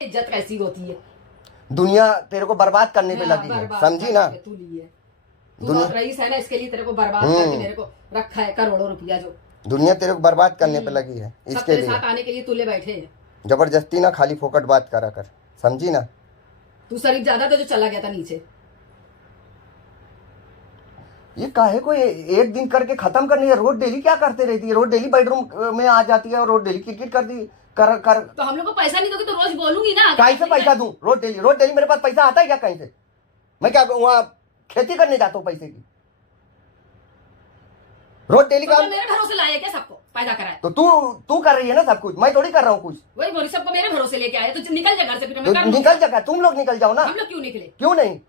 इज्जत कैसी होती है। दुनिया तेरे को बर्बाद करने पे लगी है, समझी ना। तू ली है, तू रईस है ना, इसके लिए तेरे को बर्बाद करके मेरे को रखा है करोड़ों रुपया। जो दुनिया तेरे को बर्बाद करने पे लगी है, इसके लिए साथ आने के लिए तुले बैठे हैं। जबरदस्ती ना खाली फोकट बात करा कर, समझी ना। तू शरीफ ज्यादा था जो चला गया था नीचे। ये काहे को एक दिन करके खत्म करनी है। रोज डेली क्या करते रहती है, रोज डेली बेडरूम में आ जाती है और रोज डेली क्रिकेट कर दी कर तो हम लोग को पैसा नहीं दोगे तो रोज बोलूंगी ना। कहीं से पैसा दूं? रोज डेली मेरे पास पैसा आता है क्या कहीं से? मैं क्या वहां खेती करने जाता हूँ पैसे की? रोज डेली का मेरे भरोसे लाए क्या सबको पैदा कराए? तो तू कर रही है ना सब कुछ, मैं थोड़ी कर रहा हूँ कुछ। वही बोली सबको मेरे भरोसे लेके आए तो निकल जा घर से। फिर तो निकल जा, तुम लोग निकल जाओ ना। हम लोग क्यों निकले? क्यों नहीं?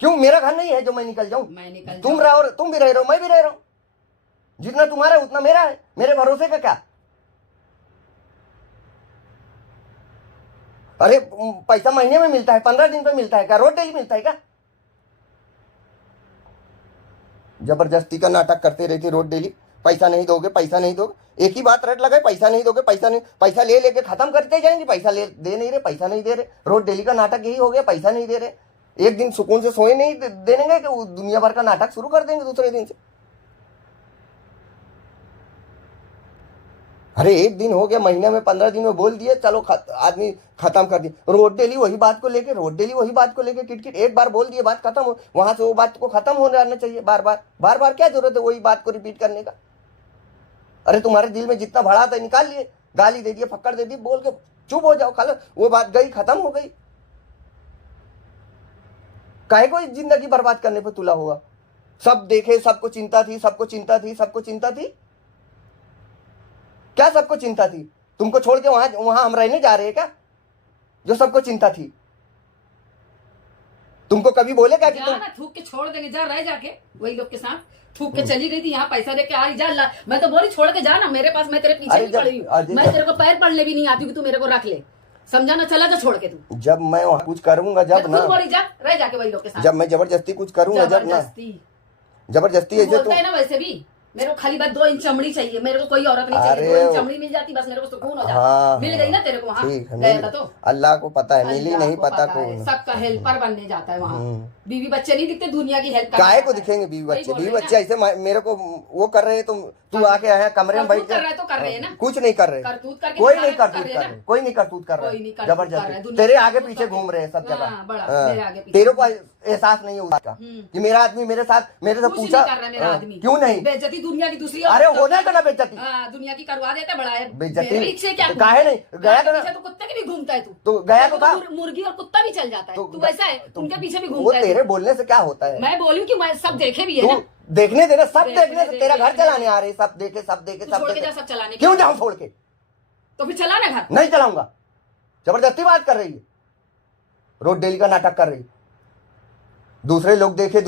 क्यों मेरा घर नहीं है जो मैं निकल जाऊं? मैं निकल तुम रहो, तुम भी रह रहे हो, मैं भी रह रहा हूं। जितना तुम्हारा है उतना मेरा है, मेरे भरोसे का क्या? अरे पैसा महीने में मिलता है, 15 दिन पे मिलता है क्या? रोज डेली मिलता है क्या? जबरदस्ती का नाटक करते रहती रोज डेली। पैसा नहीं दोगे, पैसा नहीं दोगे, एक ही बात रट लगाए, पैसा नहीं दोगे, पैसा नहीं, पैसा ले लेके खत्म करते जाएंगे। पैसा दे नहीं रहे, पैसा नहीं दे रहे। रोज डेली का नाटक यही हो गया, पैसा नहीं दे रहे। एक दिन सुकून से सोए नहीं देंगे कि दुनिया भर का नाटक शुरू कर देंगे दूसरे दिन से। अरे एक दिन हो गया, महीने में 15 दिन में बोल दिए, चलो आदमी खत्म कर दिए। रोज डेली वही बात को लेके किटकिट। एक बार बोल दिए बात खत्म हो, वहां से वो बात को खत्म हो जाना चाहिए। बार बार क्या जरूरत है वही बात को रिपीट करने का? अरे तुम्हारे दिल में जितना भरा था निकाल लिए, गाली दे दिए, फक्कड़ दे दी, बोल के चुप हो जाओ, खाला वो बात गई, खत्म हो गई। काहे को जिंदगी बर्बाद करने पे तुला हुआ? सब देखे, सबको चिंता थी। क्या सबको चिंता थी? तुमको छोड़ के वहां हम रहने जा रहे हैं क्या? जो सबको चिंता थी, तुमको कभी बोले क्या कि तुम थूक के छोड़ देंगे? जा रह जाके वही लोग के साथ थूक के चली गई थी। यहाँ पैसा दे के आई जा। मैं तो बोली छोड़ के जा ना, मेरे पास मैं तेरे पीछे नहीं पड़ी हूँ। मैं तेरे को पैर पड़ने भी नहीं आती कि तू मेरे को रख ले, समझा ना। चला जा छोड़ के तू। जब मैं वहां कुछ करूंगा, जब ना बोली जा रह जाके वही लोग के साथ। जब मैं जबरदस्ती कुछ करूंगा, जब ना जबरदस्ती ऐसे तो है ना। वैसे भी मेरे को खाली बात 2 इंच चमड़ी चाहिए, मेरे को कोई औरत नहीं चाहिए। 2 इंच चमड़ी मिल जाती बस मेरे को सुकून हो जाता। हाँ, मिल गई ना तेरे को वहाँ गया था तो अल्लाह को पता है, मिली नहीं पता कौन। सबका हेल्पर बनने जाता है वहाँ। बीवी बच्चे नहीं दिखते, दुनिया की हेल्प काहे को दिखेंगे बीवी बच्चे ऐसे मेरे को वो कर रहे हैं। तू आके आया कमरे में बैठ कर रहा है तो कर रहे हैं ना। कुछ नहीं कर रहे, कोई नहीं करतूत कर रहे, जबरदस्ती तेरे आगे पीछे घूम रहे हैं सब जगह। तेरे को एहसास नहीं है उसका कि मेरा आदमी मेरे साथ, मेरे से पूछा क्यों नहीं? बेइज्जती दुनिया की दूसरी। अरे होना तो ना बेइज्जती, दुनिया की करवा देता बड़ा है बेइज्जती। काहे नहीं गया तो ना? तो कुत्ते के भी घूमता है तू गया तो था। मुर्गी और कुत्ता भी चल जाता है, तू वैसा है, उनके पीछे भी वो घूमता है। तेरे बोलने से क्या होता है? मैं बोलूं कि मैं सब देखे भी है ना। देखने देना, सब देखने से तेरा घर चलाने आ रहे, सब देखे सब चलाने। क्यों जाऊं छोड़ के? तो फिर चला ना घर। नहीं चलाऊंगा। जबरदस्ती बात कर रही है, रोज डेली का नाटक कर रही। दूसरे लोग देखे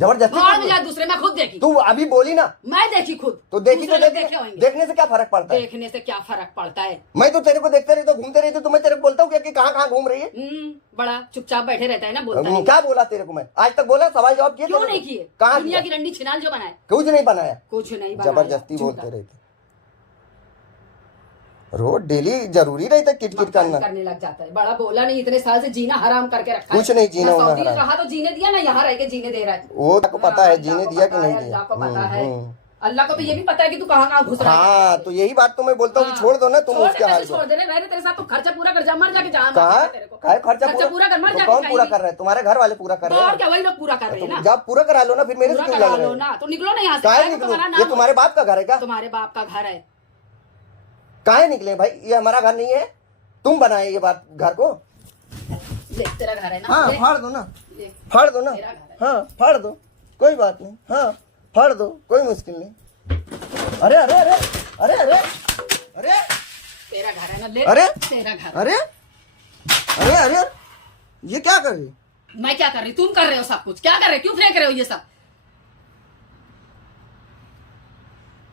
जबरदस्ती। दूसरे मैं खुद देखी। तू अभी बोली ना, मैं देखी खुद। तो देखी तो देखने से क्या फर्क पड़ता है? देखने से क्या फर्क पड़ता है? मैं तो तेरे को देखते रहती हूँ, घूमते रहती हूँ, तो मैं तेरे को बोलता हूँ कि कहाँ घूम रही है। बड़ा चुपचाप बैठे रहता है ना, बोलता नहीं। क्या बोला तेरे को? मैं आज तक बोला? सवाल जवाब किया? क्यों नहीं किए? कहाँ? दुनिया की रंडी छिनाल जो बनाया, कुछ नहीं बनाया, कुछ नहीं बनाया। जबरदस्ती बोलते रहते। रोज डेली जरूरी रहता किटकिट करने लग जाता है। बड़ा बोला नहीं, इतने साल से जीना हराम करके रखा। कुछ नहीं जीना होना हराम। रहा तो जीने दिया ना, यहाँ रह के जीने दे रहा है। वो को पता है जीने दिया कि नहीं दिया, अल्लाह को पता है। अल्लाह को तो ये भी पता है कि तू कहाँ घुस रहा है। हाँ, तो यही बात तो मैं बोलता हूँ कि छोड़ दो ना तुम उसके हाल को। छोड़ दे रहे तेरे साथ तो खर्चा पूरा कर जा, मर जाके जा। खर्चा पूरा कर, मर जाके। कौन पूरा कर रहा है? तुम्हारे घर वाले पूरा कर रहे हैं। और क्या, वही लोग पूरा कर रहे हैं ना। जब पूरा करा लो ना, फिर मेरे से क्यों लग रहे हो? तो निकलो ना यहाँ से। ये तुम्हारे बाप का घर है क्या? तुम्हारे बाप का घर है। काहे निकले भाई? ये हमारा घर नहीं है, तुम बनाए ये बात घर को। तेरा घर है ना। हाँ, फाड़ दो ना, फाड़ दो ना। हाँ, फाड़ दो, कोई बात नहीं। हाँ, फाड़ दो, कोई मुश्किल नहीं। अरे अरे अरे अरे अरे अरे तेरा घर है ना, ले। अरे तेरा घर। अरे अरे अरे ये क्या कर रही? मैं क्या कर रही? तुम कर रहे हो सब कुछ। क्या कर रहे? क्यों फेंक रहे हो ये सब?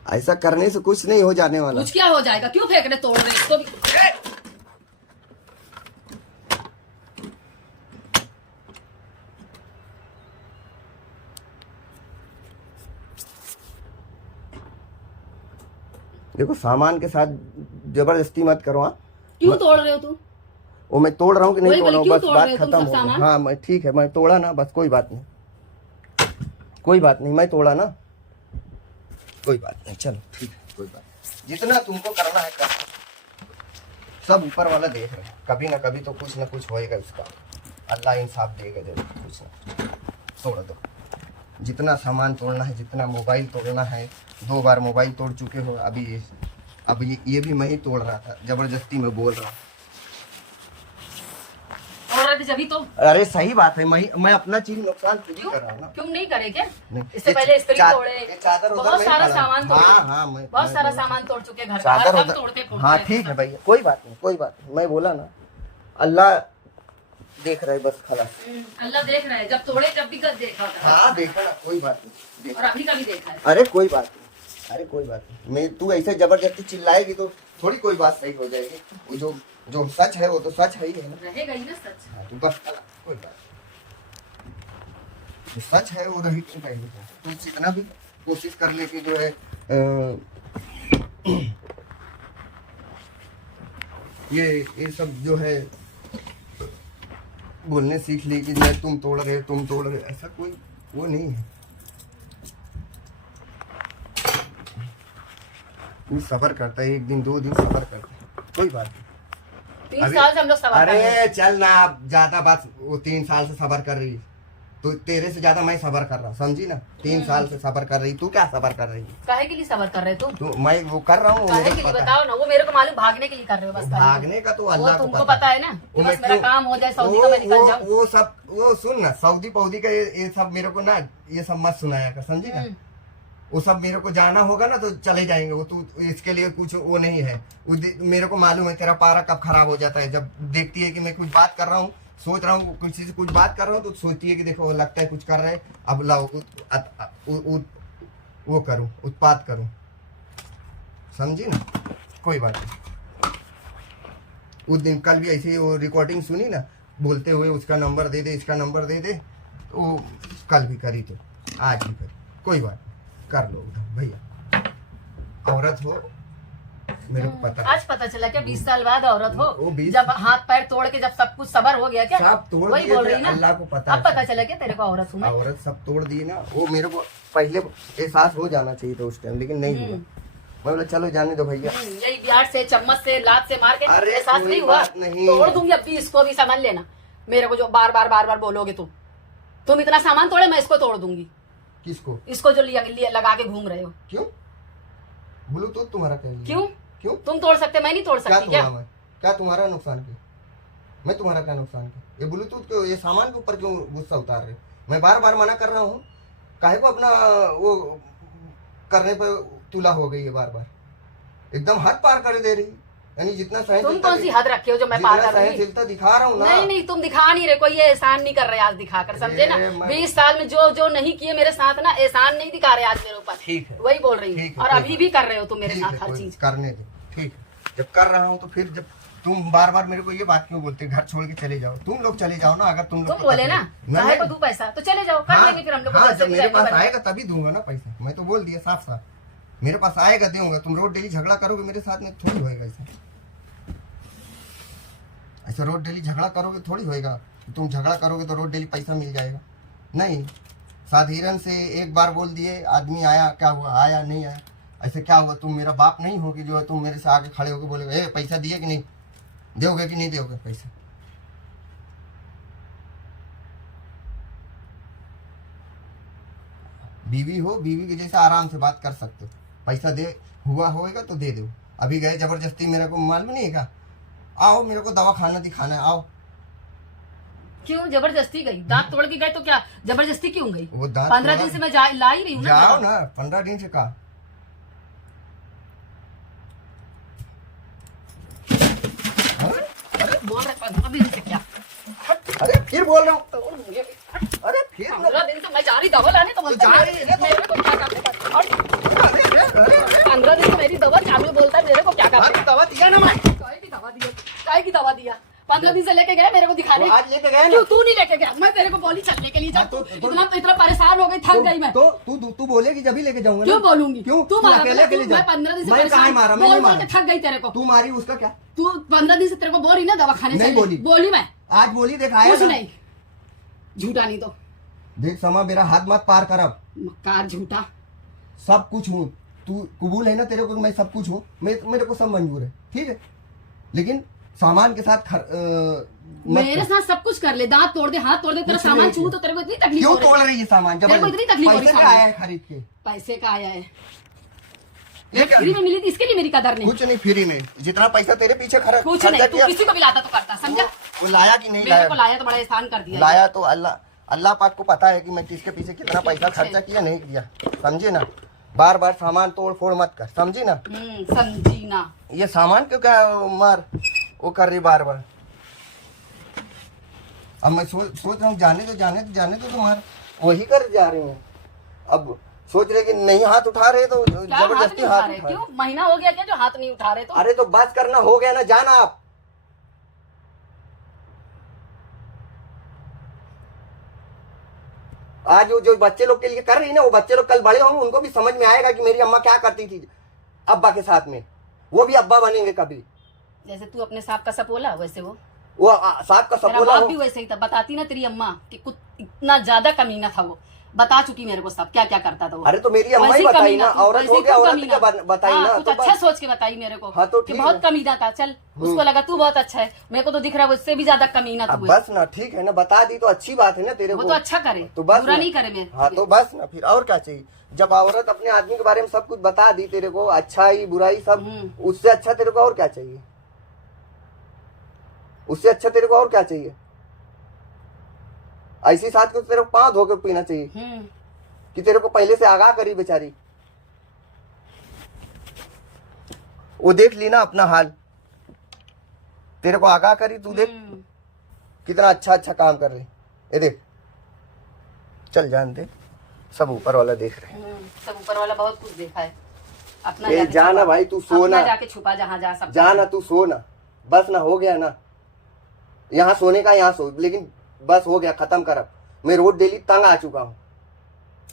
ऐसा करने से कुछ नहीं हो जाने वाला। कुछ क्या हो जाएगा? क्यों फेंक रहे? तोड़ रहे तो भी। देखो, सामान के साथ जबरदस्ती मत करो। हाँ, क्यों तोड़ रहे हो तुम? वो मैं तोड़ रहा हूँ कि नहीं वही तोड़ रहा हूँ, क्यों बस तोड़ बात रहे हो तुम खत्म सब हो गई। सामान? हाँ मैं ठीक है, मैं तोड़ा ना, बस कोई बात नहीं, कोई बात नहीं, मैं तोड़ा ना, कोई बात नहीं, चलो ठीक है, कोई बात नहीं। जितना तुमको करना है कर, सब ऊपर वाला देख रहे हैं, कभी ना कभी तो कुछ ना कुछ होएगा इसका, अल्लाह इंसाफ देगा जरूर, कुछ ना तोड़ दो। जितना सामान तोड़ना है, जितना मोबाइल तोड़ना है, 2 बार मोबाइल तोड़ चुके हो, अब ये भी मैं ही तोड़ रहा था, जबरदस्ती में बोल रहा हूँ। और जभी तो अरे सही बात है, मैं अपना चीज नुकसान खुद ही कर रहा हूँ ना। क्यों नहीं करे क्या? नहीं, इससे ये पहले स्त्री चादर तोड़े, उधर बहुत नहीं सारा पड़ा। सामान तोड़े, हाँ, बहुत सारा सामान तोड़ चुके घर का, चादर सब उधर, तोड़ते हाँ ठीक है भैया, कोई बात नहीं, कोई बात नहीं, मैं बोला ना, अल्लाह देख रहे बस खलास। अल्लाह देख रहा है, जब तोड़े जब भी कर देखा था, हाँ देखा ना, कोई बात नहीं, और अभी का भी देखा है। अरे कोई बात नहीं, अरे कोई बात नहीं, मैं तू ऐसे जबरदस्ती चिल्लाएगी तो थोड़ी कोई बात सही हो जाएगी, वो जो सच है वो तो सच है ही है ना। रहेगा ही ना सच। हाँ, तू बस कोई बात नहीं, जो सच है वो रही क्यों पहले, तू जितना भी कोशिश कर ले कि जो है ये सब जो है बोलने सीख ली कि मैं तुम तोड़ रहे, ऐसा कोई वो नहीं है। तू सबर करता है, 1 दिन 2 दिन सबर करता है, कोई बात नहीं। 3 साल से हम लोग सवाल कर रहे हैं। अरे चल ना, ज्यादा बात, वो 3 साल से सबर कर रही, तो तेरे से ज्यादा मैं सबर कर रहा, समझी ना, 3 साल से सबर कर रही, तू क्या सबर कर रही? काहे के लिए सबर कर रहे हो तुम? तो मैं वो कर रहा हूँ, काहे के लिए बताओ ना, वो मेरे को मालूम, भागने के लिए कर रहे हो बस। भागने का तो वो अल्लाह को तुमको पता है ना, कि वो बस मैं मेरा क्यों- काम हो जाए, सऊदी का मैं निकल जाऊं। वो सब, वो सुन ना, सऊदी पौदी का ये सब मेरे को ना, ये सब मत सुनाया कर, समझी ना। वो सब मेरे को जाना होगा ना तो चले जाएंगे, वो तू इसके लिए कुछ वो नहीं है, मेरे को मालूम है तेरा पारा कब खराब हो जाता है, जब देखती है कि मैं कुछ बात कर रहा हूँ, सोच रहा हूँ किसी से कुछ बात कर रहा हूँ, तो सोचती है कि देखो लगता है कुछ कर रहे हैं, अब लाओ वो करूँ, उत्पाद करूँ, समझी ना, कोई बात नहीं। उस दिन कल भी ऐसी वो रिकॉर्डिंग सुनी ना, बोलते हुए उसका नंबर दे दे, इसका नंबर दे दे, तो कल भी करी, तो आज भी करी, कोई बात नहीं, कर लो भैया, औरत हो, मेरे को पता है। आज पता चला क्या 20 साल बाद औरत हो? वो 20 जब हाथ पैर तोड़ के जब सब कुछ सबर हो गया क्या? सब तोड़ वही दिए बोल थे, रही ना, अल्लाह को पता अब है। पता चला क्या तेरे को औरत हूँ मैं? औरत सब तोड़ दिए ना, वो मेरे को पहले एहसास हो जाना चाहिए था उस टाइम, लेकिन नहीं हुआ। मैं बोला चलो जाने दो भैया, यही बिहार से चम्मच से लात से मार के अरे एहसास कोई नहीं हुआ? बात नहीं। तोड़ दूंगी अब भी, इसको भी समझ लेना, मेरे को जो बार बार बोलोगे तुम इतना सामान तोड़े, मैं इसको तोड़ दूंगी। किसको? इसको जो लिया लगा के घूम रहे हो। क्यों? ब्लूटूथ तुम्हारा क्यों? क्यों? तुम तोड़ सकते, मैं नहीं तोड़ क्या सकती क्या? तोड़ा मैं? क्या तुम्हारा नुकसान किया? मैं तुम्हारा क्या नुकसान किया? ये ब्लूटूथ के, ये सामान के ऊपर क्यों गुस्सा उतार रहे? मैं बार मना कर रहा हूँ, काहे को अपना वो करने पर तुला हो गई है, बार एकदम हद पार कर दे रही, यानी जितना तुम कौन सी हद रखे हो जो मैं पार कर रही हूँ? दिखा रहा हूँ ना। नहीं तुम दिखा नहीं रहे, कोई ये एहसान नहीं कर रहे आज दिखाकर, समझे ना। 20 साल में जो नहीं किए मेरे साथ ना, एहसान नहीं दिखा रहे आज मेरे ऊपर। ठीक है, वही बोल रही हूँ, और अभी भी कर रहे हो तुम मेरे ठीक साथ है, हर कोई चीज। करने दे, ठीक है। जब कर रहा हूँ तो फिर जब तुम बार मेरे को ये बात क्यों बोलते, घर छोड़ के चले जाओ, तुम लोग चले जाओ ना, अगर तुम लोग तुम बोले ना चाहे को दूं पैसा तो चले जाओ, कर लेंगे फिर हम लोग। हाँ, जब मेरे पास आएगा तभी दूंगा ना पैसा, मैं तो बोल दिया साफ साफ, मेरे पास आएगा दूंगा। तुम रोज डेली झगड़ा करोगे मेरे साथ में, थोड़ी होएगा ऐसा रोज डेली झगड़ा करोगे थोड़ी होएगा। तुम झगड़ा करोगे तो रोज डेली पैसा मिल जाएगा, नहीं। साधारण से एक बार बोल दिए, आदमी आया, क्या हुआ, आया नहीं आया, ऐसे क्या हुआ? तुम मेरा बाप नहीं हो कि जो है तुम मेरे से आगे खड़े होके बोलेगे ए पैसा दिए कि नहीं, दोगे कि नहीं दोगे पैसा? बीवी हो, बीवी के जैसे आराम से बात कर सकते हो, पैसा दे हुआ होएगा तो दे दो। अभी गए जबरदस्ती, मेरे को मालूम नहीं है क्या, आओ मेरे को दवा खाना दिखाना है, आओ। क्यों जबरदस्ती गई? दांत तोड़ के गए तो क्या जबरदस्ती क्यों गई? वो दांत 15 दिन से मैं ला ही रही हूँ ना। जाओ ना, 15 दिन से कहा। बोल रहे 15 दिन से क्या? अरे फिर बोल रहा हूँ, अरे फिर 15 दिन से मैं जा रही दवा लाने, तो बोलता जा रही है, मेरे को क्या काम है? और 15 दिन से मेरी दवा चालू, बोलता है मेरे को क्या काम है? दवा दिया ना मैं, काय की दवा दिया? काय की दवा दिया? 15 दिन से लेके गए मेरे को दिखाने। तो आज लेके गए ना। क्यों तू नहीं लेके गया? मैं तेरे को बोली चलने के लिए जा। इतना परेशान हो गई, थक गई मैं। तो तू बोलेगी जब ही लेके जाऊंगा। क्यों बोलूंगी? क्यों? तू मारा अकेले अकेले जा। मैं 15 दिन से मैं कहाँ मारा? मैं नहीं बोल मारा। के थक गई तेरे को। तू मारी उसका क्या? तू 15 दिन से तेरे को बोल रही ना दवाखाने नहीं चलने। बोली मैं। आज बोली दिखाया कुछ नहीं, झूठा नहीं तो देख समा मेरा हाथ मत पार कर अब। कार झूठा। सब कुछ हूँ, तू कबूल है ना तेरे को मैं सब कुछ हूँ, मेरे को सब मंजूर है, ठीक है। लेकिन सामान के साथ मेरे साथ सब कुछ कर ले, दांत तोड़ दे, हाथ तोड़ दे, तेरा सामान छू तो तेरे को इतनी तकलीफ क्यों हो रही तोड़ रही है सामान? जब तेरे को इतनी तकलीफ हो रही पैसे है का आया है खरीद के? पैसे का आया है, फ्री में मिली थी, इसके लिए मेरी कदर नहीं। कुछ नहीं फ्री में, जितना पैसा तेरे पीछे कुछ नहीं, तू किसी को भी लाता तो करता, समझा? वो लाया कि नहीं मेरे को लाया तो बड़ा एहसान कर दिया। लाया तो अल्लाह पाक को पता है कि मैं किसके पीछे कितना पैसा खर्चा किया नहीं किया, समझे ना। बार बार सामान तोड़ फोड़ मत कर, समझी ना। समझी ना। ये सामान क्यों क्या मार वो कर रही बार बार। अब मैं सोच रहा हूँ जाने तो तुम्हार वही कर जा रही हूँ। अब सोच रहे कि नहीं हाथ उठा रहे तो जबरदस्ती हाथ उठा। क्यों? महीना हो गया क्या जो हाथ नहीं उठा रहे? तो अरे तो बस करना हो गया ना, जाना आप। आज जो बच्चे लोग के लिए कर रही है ना, वो बच्चे लोग कल बड़े होंगे, उनको भी समझ में आएगा कि मेरी अम्मा क्या करती थी अब्बा के साथ में, वो भी अब्बा बनेंगे कभी। जैसे तू अपने सांप का सपोला, वैसे वो सांप का सपोला। बाप भी वैसे ही था, बताती ना तेरी अम्मा कि कुछ इतना ज्यादा कमीना था वो, बता चुकी मेरे को सब क्या क्या करता था वो। अरे तो मेरी अम्मा ही बताई ना, औरत हो गया, औरत क्या बताई ना। कुछ अच्छा सोच के बताई मेरे को। हाँ तो कि बहुत कमीना था, चल उसको लगा तू बहुत अच्छा है, मेरे को तो दिख रहा है उससे भी ज्यादा कमीना था। बस ना, ठीक है ना, बता दी तो अच्छी बात है ना तेरे को। वो तो अच्छा करे, तो बस बुरा नहीं करे मेरे। हाँ तो बस ना, फिर और क्या चाहिए? जब औरत अपने आदमी के बारे में सब कुछ बता दी तेरे को, अच्छाई बुराई सब, उससे अच्छा तेरे को और क्या चाहिए? उससे अच्छा तेरे को और क्या चाहिए? ऐसी साथ को तेरे को पाँव धो के पीना चाहिए कि तेरे को पहले से आगाह करी बेचारी। वो देख ली ना अपना हाल, तेरे को आगाह करी, तू देख कितना अच्छा काम कर रही। ये देख, चल जान दे, सब ऊपर वाला देख रहे हैं। सब ऊपर वाला बहुत कुछ देखा है। अपना जाना भाई, तू सोना जाके छुपा जहाँ जा सब जाना, तू सोना बस ना, हो गया ना। यहाँ सोने का यहाँ सो, लेकिन बस हो गया, खत्म कर। अब मैं रोज डेली तंग आ चुका हूँ।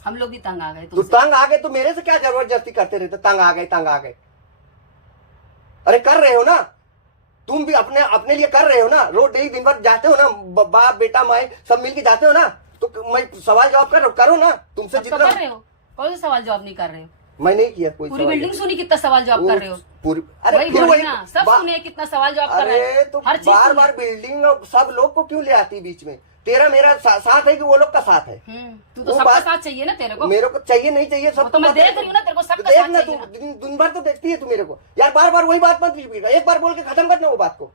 हम लोग भी तंग आ गए। तू तंग आ गए तो मेरे से क्या जबरदस्ती करते रहते? तंग आ गए। अरे कर रहे हो ना, तुम भी अपने लिए कर रहे हो ना। रोज डेली दिन भर जाते हो ना, बाप बेटा माए सब मिलके जाते हो ना, तो मैं सवाल जवाब करो ना। तुमसे जितना कर रहे हो, कौन सा सवाल जवाब नहीं कर रहे हो? मैं नहीं किया कोई। पूरी बिल्डिंग सुनी कितना सवाल जवाब कर रहे हो पूरी। अरे फिर वही ना, सब सुने कितना सवाल जवाब कर रहे हैं। तो बार बार बिल्डिंग सब लोग को क्यों ले आती बीच में? तेरा मेरा साथ है कि वो लोग का साथ है? तू तो सबका साथ चाहिए ना तेरे को। मेरे को चाहिए नहीं चाहिए सब तो मैं देख रही हूँ ना तेरे को सबका देख साथ ना, चाहिए तू दिन भर तो देखती है तू मेरे को यार। बार बार वही बात मत रिपीट, एक बार बोल के खत्म करना वो बात को।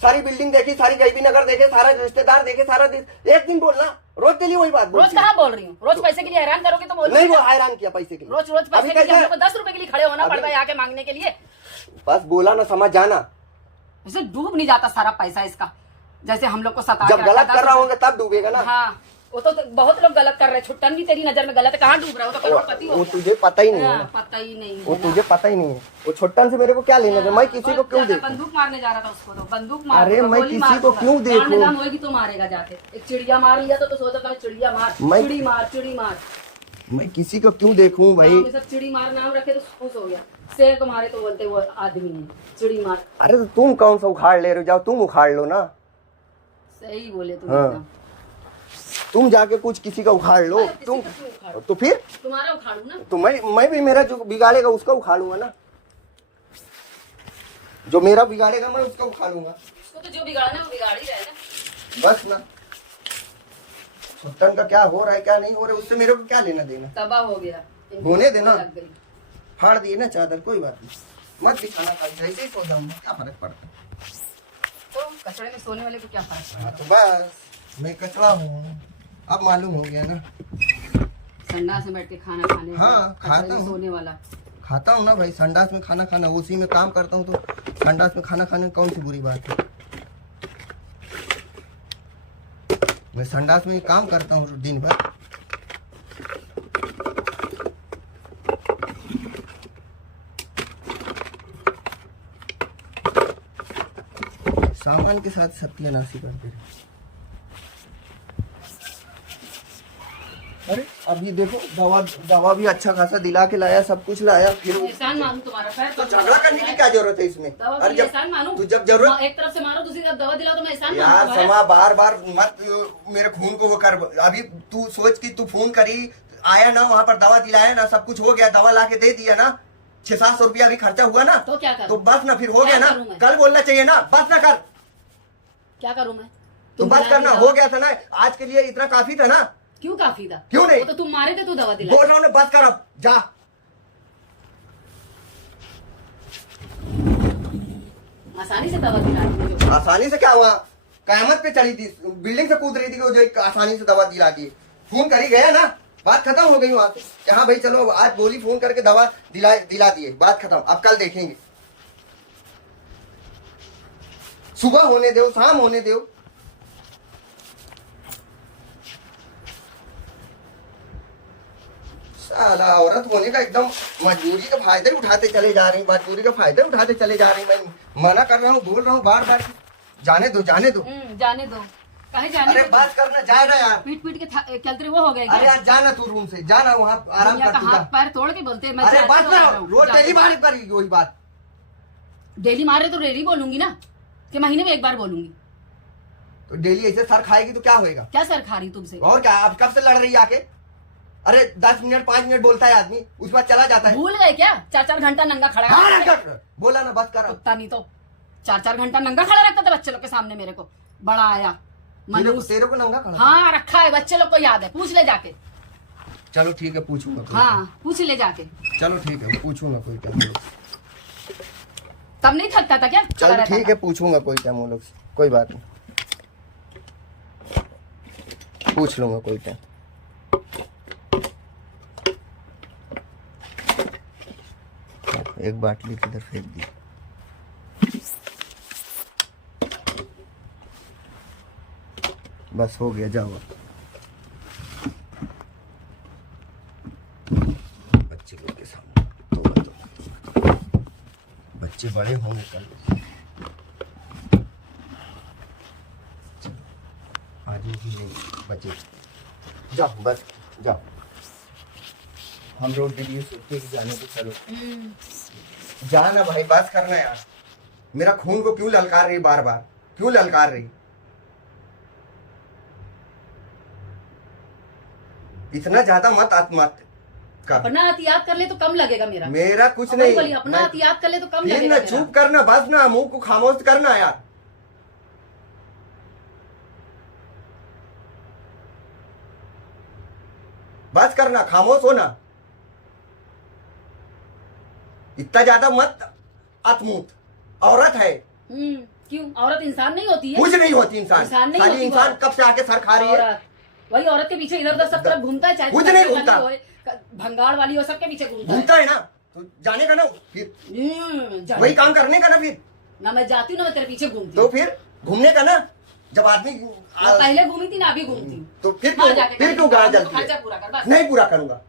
सारी बिल्डिंग देखी, सारी गैबी नगर देखे, सारा रिश्तेदार देखे, सारा एक दिन बोलना, रोज के लिए वही बात बोल। रोज कहाँ बोल रही हूँ? रोज पैसे के लिए हैरान करोगे तो बोल। नहीं, वो हैरान किया पैसे के लिए। रोज पैसे के लिए हमको 10 रुपए के लिए खड़े होना पड़ता है आके मांगने के लिए। बस बोला ना, समझ जाना। उसे डूब नहीं जाता सारा पैसा इसका, जैसे हम लोग को सता। जब गलत कर रहा होगा तब डूबेगा ना। हाँ, वो तो बहुत लोग गलत कर रहे हैं। छुट्टन भी तेरी नजर में गलत है, कहाँ डूब रहा है? वो तो करोड़पति हो वो गया। तुझे पता ही नहीं है। पता ही नहीं, वो तुझे पता ही नहीं है। वो छोटन से मेरे को क्या लेना है? मैं किसी को क्यों देखूं? बंदूक मारने जा रहा था उसको, तो बंदूक मार। अरे मैं किसी को क्यों देखूं? होगी तो मारेगा जाके। एक चिड़िया मार लिया तो सोचता है चिड़िया मार, चिड़ी मार। मैं किसी को क्यों देखूं भाई? सब चिड़ी मार नाम रखे तो खुश हो गया। शेर को मारे तो बोलते वो आदमी नहीं, चिड़ी मार। अरे तो तुम कौन सा उखाड़ ले रहे हो? जाओ तुम उखाड़ लो ना। सही बोले तुम। हाँ। तुम जाके कुछ किसी का उखाड़ लो। तुम तो फिर तुम्हारा उखाड़ू ना। तो मैं भी मेरा जो बिगाड़ेगा उसका उखाड़ूंगा ना। जो मेरा बिगाड़ेगा मैं उसका उखाड़ूंगा। उसको तो जो बिगाड़ना है वो बिगाड़ ही रहेगा। बस ना, छुट्टन का क्या हो रहा है क्या नहीं हो रहा है उससे मेरे को क्या लेना देना? तबाह हो गया, होने देना। फाड़ दिए ना चादर, कोई बात नहीं, मत बिछाना, जैसे ही सो जाऊंगा, क्या फर्क पड़ता है? तो कचड़े में सोने वाले को क्या फर्क पड़ता है? तो बस मैं कचरा हूँ, अब मालूम हो गया ना। संडास में बैठ के खाना खाने। हाँ, खाता हूँ, सोने वाला खाता हूँ ना भाई। संडास में खाना खाना, उसी में काम करता हूँ, तो संडास में खाना खाने में कौन सी बुरी बात है? मैं संडास में काम करता हूँ दिन भर। सामान के साथ सत्यानाशी कर दे। अरे अभी देखो दवा भी अच्छा खासा दिला के लाया, सब कुछ लाया, फिर एहसान मानूं तुम्हारा, खैर तो झगड़ा करने की क्या जरूरत है इसमें? अरे एहसान मानूं, तू जब जरूरत एक तरफ से मारो दूसरी तरफ दवा दिलाओ तो मैं एहसान यार मानूं समा बार बार मत मेरे खून को वो कर। अभी तू सोच कि तू फोन करी, आया ना वहाँ पर, दवा दिलाया ना, सब कुछ हो गया, दवा ला के दे दिया ना, 600-700 रुपया अभी खर्चा हुआ ना, तो क्या करूं? तो बस ना, फिर हो गया ना, करूं मैं? कल बोलना चाहिए ना, बस ना कर, क्या करूं मैं? तो तुम बस दिला करना, के हो दवा- गया था ना, आज के लिए इतना काफी था ना। क्यों काफी था? क्यों नहीं? वो तो तुम मारे थे, तू दवा दिला। बोल रहा हूँ ना, बस कर अब, जा। आसानी से दवा दिला दी मुझे। आसानी से क्या हुआ? कयामत पे चढ़ी थी, बिल्डिंग से कूद रही थी, वो जो एक आसानी से दवा दिला दी। फोन करी गया ना, बात खत्म हो गई वहां से कि हाँ भाई चलो, आज बोली फोन करके दवा दिला दिए, बात खत्म, अब कल देखेंगे। सुबह होने दो, शाम होने दो। साला औरत होने का एकदम मजबूरी का फायदा उठाते चले जा रही, मजबूरी का फायदा उठाते चले जा रही। मैं मना कर रहा हूँ, बोल रहा हूँ बार बार, जाने दो जाने दो। जाने दो, कहीं जाने अरे दो। बात करना, जाए ना यार, पीट पीट के चलते वो हो गए अरे यार जाना तू रूम से, जाना वहाँ आराम दुनिया का कर, हाथ पैर तोड़ के बोलते हैं मैं अरे जाती बस हूँ, ना, आ रहा हूँ, रोज जाती डेली हूँ। बात करी वही बात। डेली मारे तो डेली बोलूंगी ना, कि महीने में एक बार बोलूंगी। तो डेली ऐसे सर खाएगी तो क्या होएगा? क्या सर खा रही तुमसे? और क्या, अब कब से लड़ रही है आके? अरे 10 मिनट 5 मिनट बोलता है आदमी, उसके बाद चला जाता है। भूल गए क्या? 4-4 घंटा नंगा खड़ा हाँ है। ना कर, बोला ना बस कर। कुत्ता नहीं तो 4-4 घंटा नंगा खड़ा रखता था बच्चे लोग के सामने, मेरे को बड़ा आया मनूस। तेरे को नंगा खड़ा? हाँ रखा है, बच्चे लोग को याद है, पूछ ले जाके। चलो ठीक है, पूछूंगा। हाँ पूछ ले जाके। चलो ठीक है, पूछूंगा कोई टाइम। तब नहीं थकता था क्या? खड़ा चलो रहता ठीक था। है, पूछूंगा कोई टाइम वो लोग से, कोई बात नहीं, पूछ लूंगा कोई टाइम। एक बाटली किधर फेंक दी? बस हो गया, जाओ। बच्चे लोग के सामने तो बच्चे बड़े होंगे कल, आज भी नहीं बचे। जाओ बस जाओ, हम रोड के लिए सोचते कि जाने को, चलो जाना भाई, बात करना यार। मेरा खून को क्यों ललकार रही बार बार, क्यों ललकार रही? इतना ज्यादा मत कर। अपना एहतियात कर ले तो कम लगेगा मेरा। मेरा कुछ अपनी नहीं, बोली, अपना एहतियात कर ले तो कम फिर लगेगा ना मेरा। चुप करना, बस ना, मुंह को खामोश करना यार। बस करना, खामोश होना, इतना ज्यादा मत अतमूत। औरत है। क्यों? औरत इंसान नहीं होती है? कुछ नहीं होती इंसान नहीं खाली होती इंसान वो। कब से आके सर खा रही है। औरत, वही औरत के पीछे इधर उधर सब तरफ घूमता है, चाहे कुछ नहीं वाली घूमता। हो, भंगाड़ वाली हो, सबके पीछे घूमता है ना, तो जाने का ना, फिर जाने वही काम करने का ना, फिर ना मैं जाती हूँ ना मैं तेरे पीछे घूमती तो हूँ। फिर घूमने का ना, जब आदमी मैं पहले घूमी थी ना, अभी घूमती हूँ। तो फिर हाँ, क्यों जाके फिर क्यों गाना जलती खर्चा है? पूरा कर बस। नहीं पूरा करूंगा।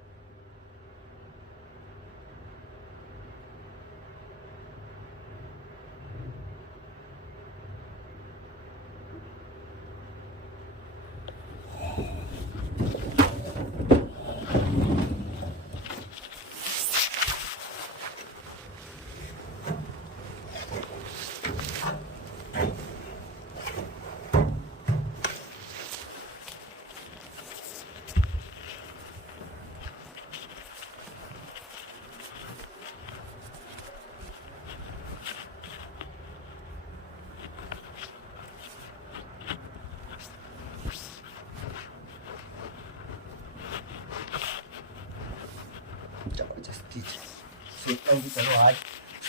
जबरदस्ती सोचता हूँ कि चलो आज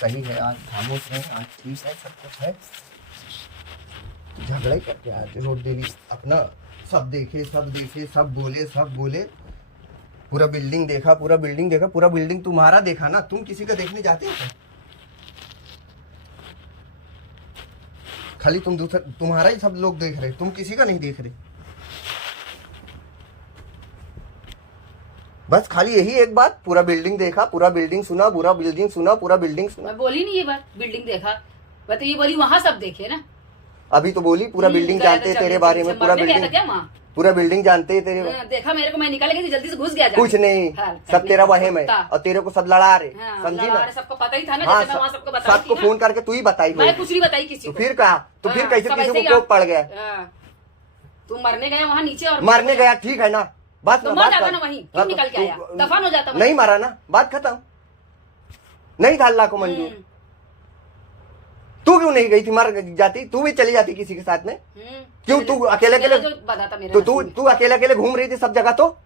सही है, आज खामोश है, आज ठीक है, सब कुछ है, झगड़ा ही करके आज रोड डेली अपना सब देखे, सब बोले, पूरा बिल्डिंग देखा, पूरा बिल्डिंग तुम्हारा देखा ना, तुम किसी का देखने जाते हो क्या? खाली तुम दूसरा, तुम्हारा ही सब लोग देख रहे, तुम किसी का नहीं देख रहे। बस खाली यही एक बात, पूरा बिल्डिंग देखा, पूरा बिल्डिंग सुना, पूरा बिल्डिंग सुना। मैं बोली नहीं ये बात, बिल्डिंग देखा, मैं तो ये बोली वहां सब देखे ना। अभी तो बोली पूरा बिल्डिंग जानते हैं तेरे बारे में, पूरा बिल्डिंग जानते हैं तेरे। देखा मेरे को, मैं निकल गई थी, जल्दी से घुस गया। कुछ नहीं, सब तेरा वहम है और तेरे को सब लड़ा रहे, समझी ना। सबको पता ही था ना, हाँ, जैसे मैं वहाँ सबको बता सबको फोन करके तू ही बताई। मैं कुछ नहीं बताई किसी को। फिर कहा तो फिर कैसे किसी को कोप पड़ गया? तू मरने गया वहाँ नीचे और मरने गया, ठीक है ना, बात तो मर जाता ना वहीं, क्यों निकल के आया? दफन हो जाता। नहीं मरा ना, बात खत्म। नहीं था अल्लाह को मंजूर। तू क्यों नहीं गई थी? मर जाती, तू भी चली जाती किसी के साथ में। क्यों तू अकेले अकेले? तो तू अकेले अकेले घूम रही थी सब जगह, तो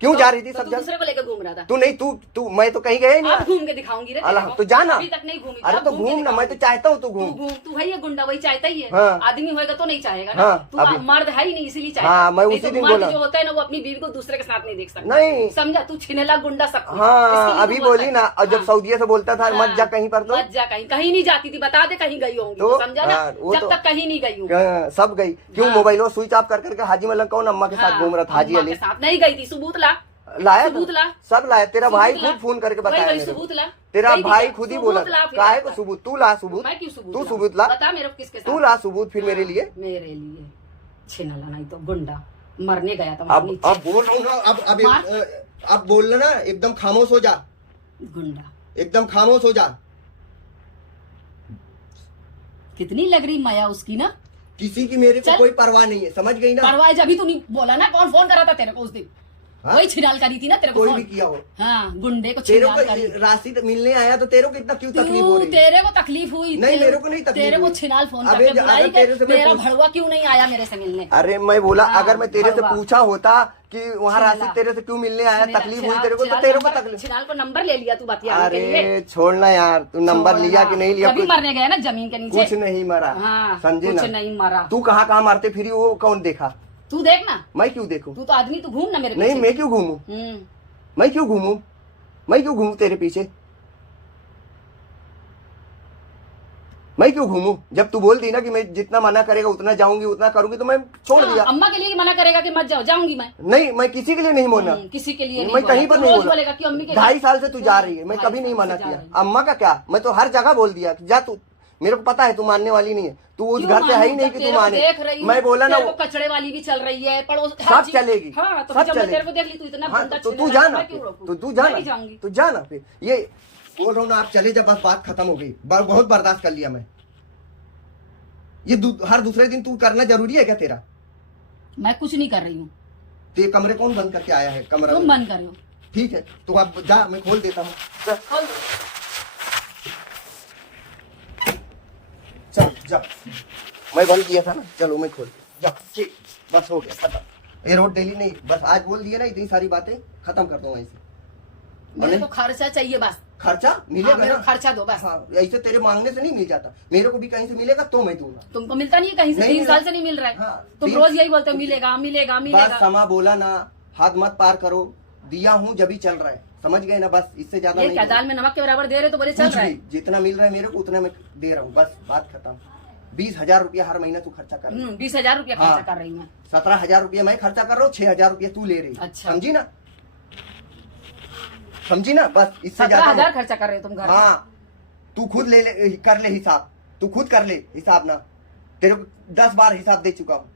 क्यों जा रही थी सब जगह? दूसरे को लेकर घूम रहा था। तू नहीं, तू मैं तो कहीं गए नहीं। घूम के दिखाऊंगी रे अल्लाह, तो जाना। अभी तक नहीं घूमी। अरे तो घूम ना, मैं तो चाहता हूँ तू घूम। तू है ये गुंडा, वही चाहता ही है। हाँ। आदमी होएगा तो नहीं चाहेगा ना। हाँ, तू मर्द है ही नहीं, इसीलिए चाहेगा। हाँ, मैं उसी दिन बोला, जो होता है ना वो अपनी बीवी को दूसरे के साथ नहीं देख सकता। नहीं समझा? तू छिनेला गुंडा सब। हाँ, अभी बोली ना, और जब सऊदीया से बोलता था मत जा कहीं पर, तो मत जा कहीं, कहीं नहीं जाती थी, बता दे कहीं गई होंगी, तो समझा ना। जब तक कहीं नहीं गई हूँ, सब गई। क्यों मोबाइल स्विच ऑफ कर करके हाजी मलंग कौन अम्मा के साथ घूम रहा था? हाजी अली नहीं गई थी। सबूत ला, लाया, सबूत ला, सब लाया। तेरा भाई खुद फोन करके बताया, सबूत ला। तेरा भाई खुद ही बोला। काहे को सबूत? तू ला सबूत, मैं क्यों सबूत? तू सबूत ला, बता मेरे को किसके साथ? तू ला सबूत फिर मेरे लिए। मेरे लिए छिनाला नहीं तो गुंडा मरने गया था। अब बोल रहा हूँ ना, अब बोल ना, एकदम खामोश हो जा। गुंडा एकदम खामोश हो जा। कितनी लग रही माया उसकी ना। किसी की मेरे को कोई परवाह नहीं है, समझ गई ना? परवाह जब भी तू नहीं बोला ना। कौन फोन करा था तेरे को उस दिन? वही छिनाल करी थी ना तेरे को। कोई भी किया हो। हाँ, गुंडे को तेरे छिनाल करी। को राशि मिलने आया तो तेरे को कितना क्यों तकलीफ हो रही? तेरे को तकलीफ हुई? नहीं, मेरे को नहीं तकलीफ। तेरे को छिनाल फोन करके बुलाई कि मेरा भड़वा क्यों नहीं आया मेरे से मिलने? अरे मैं बोला, अगर मैं तेरे से पूछा होता कि वहाँ राशि तेरे से क्यों मिलने आया, तकलीफ हुई तेरे को, तो तेरे को तकलीफ। छिनाल को नंबर ले लिया तू बतिया? अरे छोड़ना यार, तू नंबर लिया कि नहीं लिया? कभी मरने गया ना जमीन के नीचे? कुछ नहीं मरा, समझे ना? कुछ नहीं मरा। तू कहाँ कहाँ मारते फिरी, वो कौन देखा? तू देख ना। मैं क्यों देखूं? तू तो आदमी, तू घूम ना मेरे पीछे। नहीं, मैं क्यों घूमूं? मैं क्यों घूमूं? मैं क्यों घूमूं तेरे पीछे? मैं क्यों घूमूं? जब तू बोल दी ना कि मैं जितना मना करेगा उतना जाऊंगी, उतना करूंगी, तो मैं छोड़ दिया। अम्मा के लिए मना करेगा कि मत जाओ, जाऊंगी मैं। नहीं, मैं किसी के लिए नहीं बोला। किसी के लिए मैं कहीं पर नहीं बोलेगा कि अम्मी के 2.5 साल से तू जा रही है, मैं कभी नहीं मना किया। अम्मा का क्या, मैं तो हर जगह बोल दिया कि जा तू। मेरे को पता है तू मानने वाली नहीं है, तू उस घर से है ही नहीं कि तू माने। मैं बोला ना, वो कचड़े वाली भी चल रही है, पड़ोस सब चलेगी। हाँ, तो जब मैं तेरे को देख ली तू इतना गंदा, तो तू जाना, तो तू जाना, तू जाना। फिर ये बोल रहा हूँ ना, आप चले जब, बस बात खत्म हो गई। बहुत बर्दाश्त कर लिया मैं। ये हर दूसरे दिन तू करना जरूरी है क्या तेरा? मैं कुछ नहीं कर रही हूँ। तो ये कमरे कौन बंद करके आया है? कमरा तुम बंद करो। ठीक है, तो आप जा, मैं खोल देता हूँ। चल जा, मैं बंद किया था ना, चलो मैं खोल जा। ठीक, बस हो गया, खत्म। ये रोड डेली नहीं, बस आज बोल दिया ना, इतनी सारी बातें खत्म कर दो ऐसे। मेरे को खर्चा चाहिए बस। खर्चा मिलेगा? मेरे को खर्चा दो बस। हाँ, ऐसे तेरे मांगने से नहीं मिल जाता। मेरे को भी कहीं से मिलेगा तो मैं दूंगा। तुमको मिलता नहीं है कहीं से? 3 साल से नहीं मिल रहा है। हाँ, तुम रोज यही बोलते हो मिलेगा मिलेगा मिलेगा। समा बोला ना, हाथ मत पार करो। दिया हूँ जब ही चल रहा है, समझ गए ना? बस इससे ज्यादा नहीं। दाल में नमक के बराबर दे रहे तो बोले चल रहा है। जितना मिल रहा है मेरे को उतना मैं दे रहा हूँ, बस बात खत्म। 20,000 रुपया हर महीना तू खर्चा कर रही है। 20,000 रुपया खर्चा कर रही है। 17,000 रुपया मैं खर्चा कर रहा हूँ, 6,000 रुपया तू ले रही। अच्छा, समझी ना? समझी ना? बस इससे 17,000 खर्चा कर रहे हो तुम घर। हाँ, तू खुद कर ले हिसाब, तू खुद कर ले हिसाब ना। तेरे को 10 बार हिसाब दे चुका हूँ,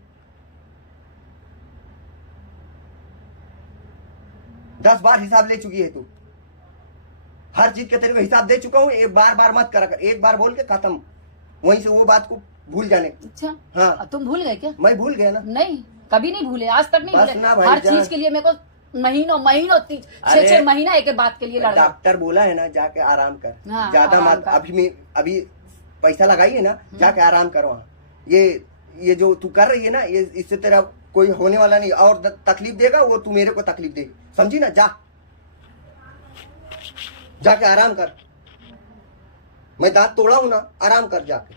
10 बार हिसाब ले चुकी है तू। हर चीज का तेरे को हिसाब दे चुका हूँ। एक बार मत करा कर, एक बार बोल के खत्म, वहीं से वो बात को भूल जाने। अच्छा, हाँ, तुम भूल गए क्या? मैं भूल गया ना। नहीं, कभी नहीं भूले, आज तक नहीं भूले। हर चीज के लिए मेरे को महीनों 6 महीना एक बात के लिए लड़। डॉक्टर बोला है ना, जाके आराम कर, ज्यादा मत। अभी पैसा लगाई है ना, जाके आराम करो। ये जो तू कर रही है ना, ये इससे तेरा कोई होने वाला नहीं, और तकलीफ देगा वो, तू मेरे को तकलीफ देगी, समझी ना? जाके आराम कर। मैं दांत तोड़ा हूं ना, आराम कर जाके।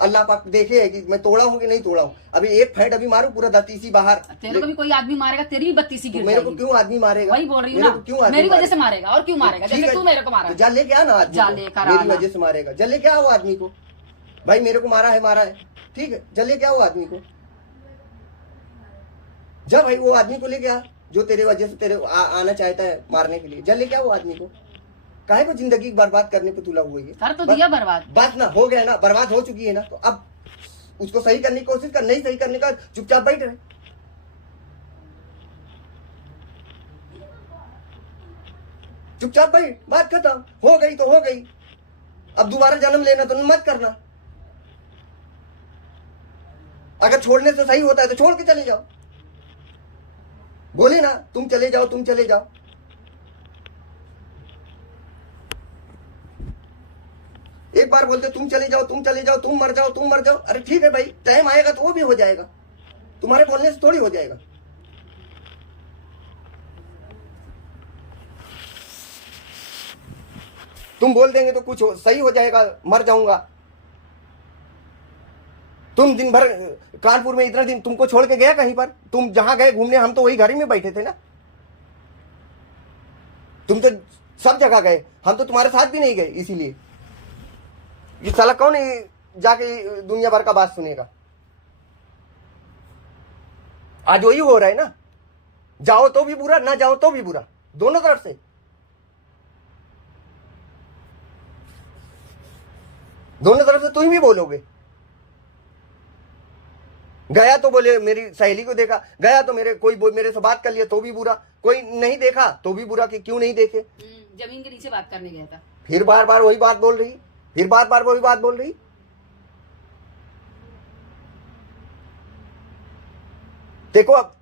अल्लाह पाक देखे है कि मैं तोड़ा हूँ कि नहीं तोड़ा हूँ। अभी एक फैट अभी मारू, पूरा दतीसी बाहर। तेरे को भी कोई आदमी मारेगा, तेरी भी 32 गिर मेरे को क्यों आदमी मारेगा? वही बोल रही हूँ ना, मेरी वजह से मारेगा। और क्यों मारेगा? जैसे तू मेरे को मारा। जा लेके आ ना आदमी, मेरी वजह से मारेगा। जा लेके आओ आदमी को। भाई मेरे को मारा है, ठीक है, जा लेके आओ आदमी को। जा भाई, वो आदमी को लेके आ जो तेरे वजह से तेरे आना चाहता है मारने के लिए। जा लेके आओ आदमी को। काहे को जिंदगी बर्बाद करने पे तुला हुई है? कर तो दिया बर्बाद। बात ना हो गया ना, बर्बाद हो चुकी है ना, तो अब उसको सही करने की कोशिश कर, नहीं सही करने का चुपचाप बैठ रहे। चुपचाप बैठ, बात खत्म, हो गई तो हो गई। अब दोबारा जन्म लेना तो मत करना। अगर छोड़ने से सही होता है तो छोड़ के चले जाओ। बोले ना तुम चले जाओ, तुम चले जाओ। एक बार बोलते तुम चले जाओ, तुम चले जाओ, तुम मर जाओ, तुम मर जाओ। अरे ठीक है भाई, टाइम आएगा तो वो भी हो जाएगा, तुम्हारे बोलने से थोड़ी हो जाएगा। तुम बोल देंगे तो कुछ सही हो जाएगा, मर जाऊंगा। तुम दिन भर कानपुर में इतना दिन तुमको छोड़ के गया कहीं पर? तुम जहां गए घूमने, हम तो वही घर ही में बैठे थे ना। तुम तो सब जगह गए, हम तो तुम्हारे साथ भी नहीं गए। इसीलिए ये साला कौन जाके दुनिया भर का बात सुनेगा? आज वही हो रहा है ना, जाओ तो भी बुरा, ना जाओ तो भी बुरा, दोनों तरफ से। दोनों तरफ से तुम भी बोलोगे। गया तो बोले मेरी सहेली को देखा, गया तो कोई मेरे से बात कर लिया तो भी बुरा, कोई नहीं देखा तो भी बुरा कि क्यों नहीं देखे। जमीन के नीचे बात करने गया था, फिर बार बार वही बात बोल रही, फिर बार बार वही बात बोल रही। देखो अब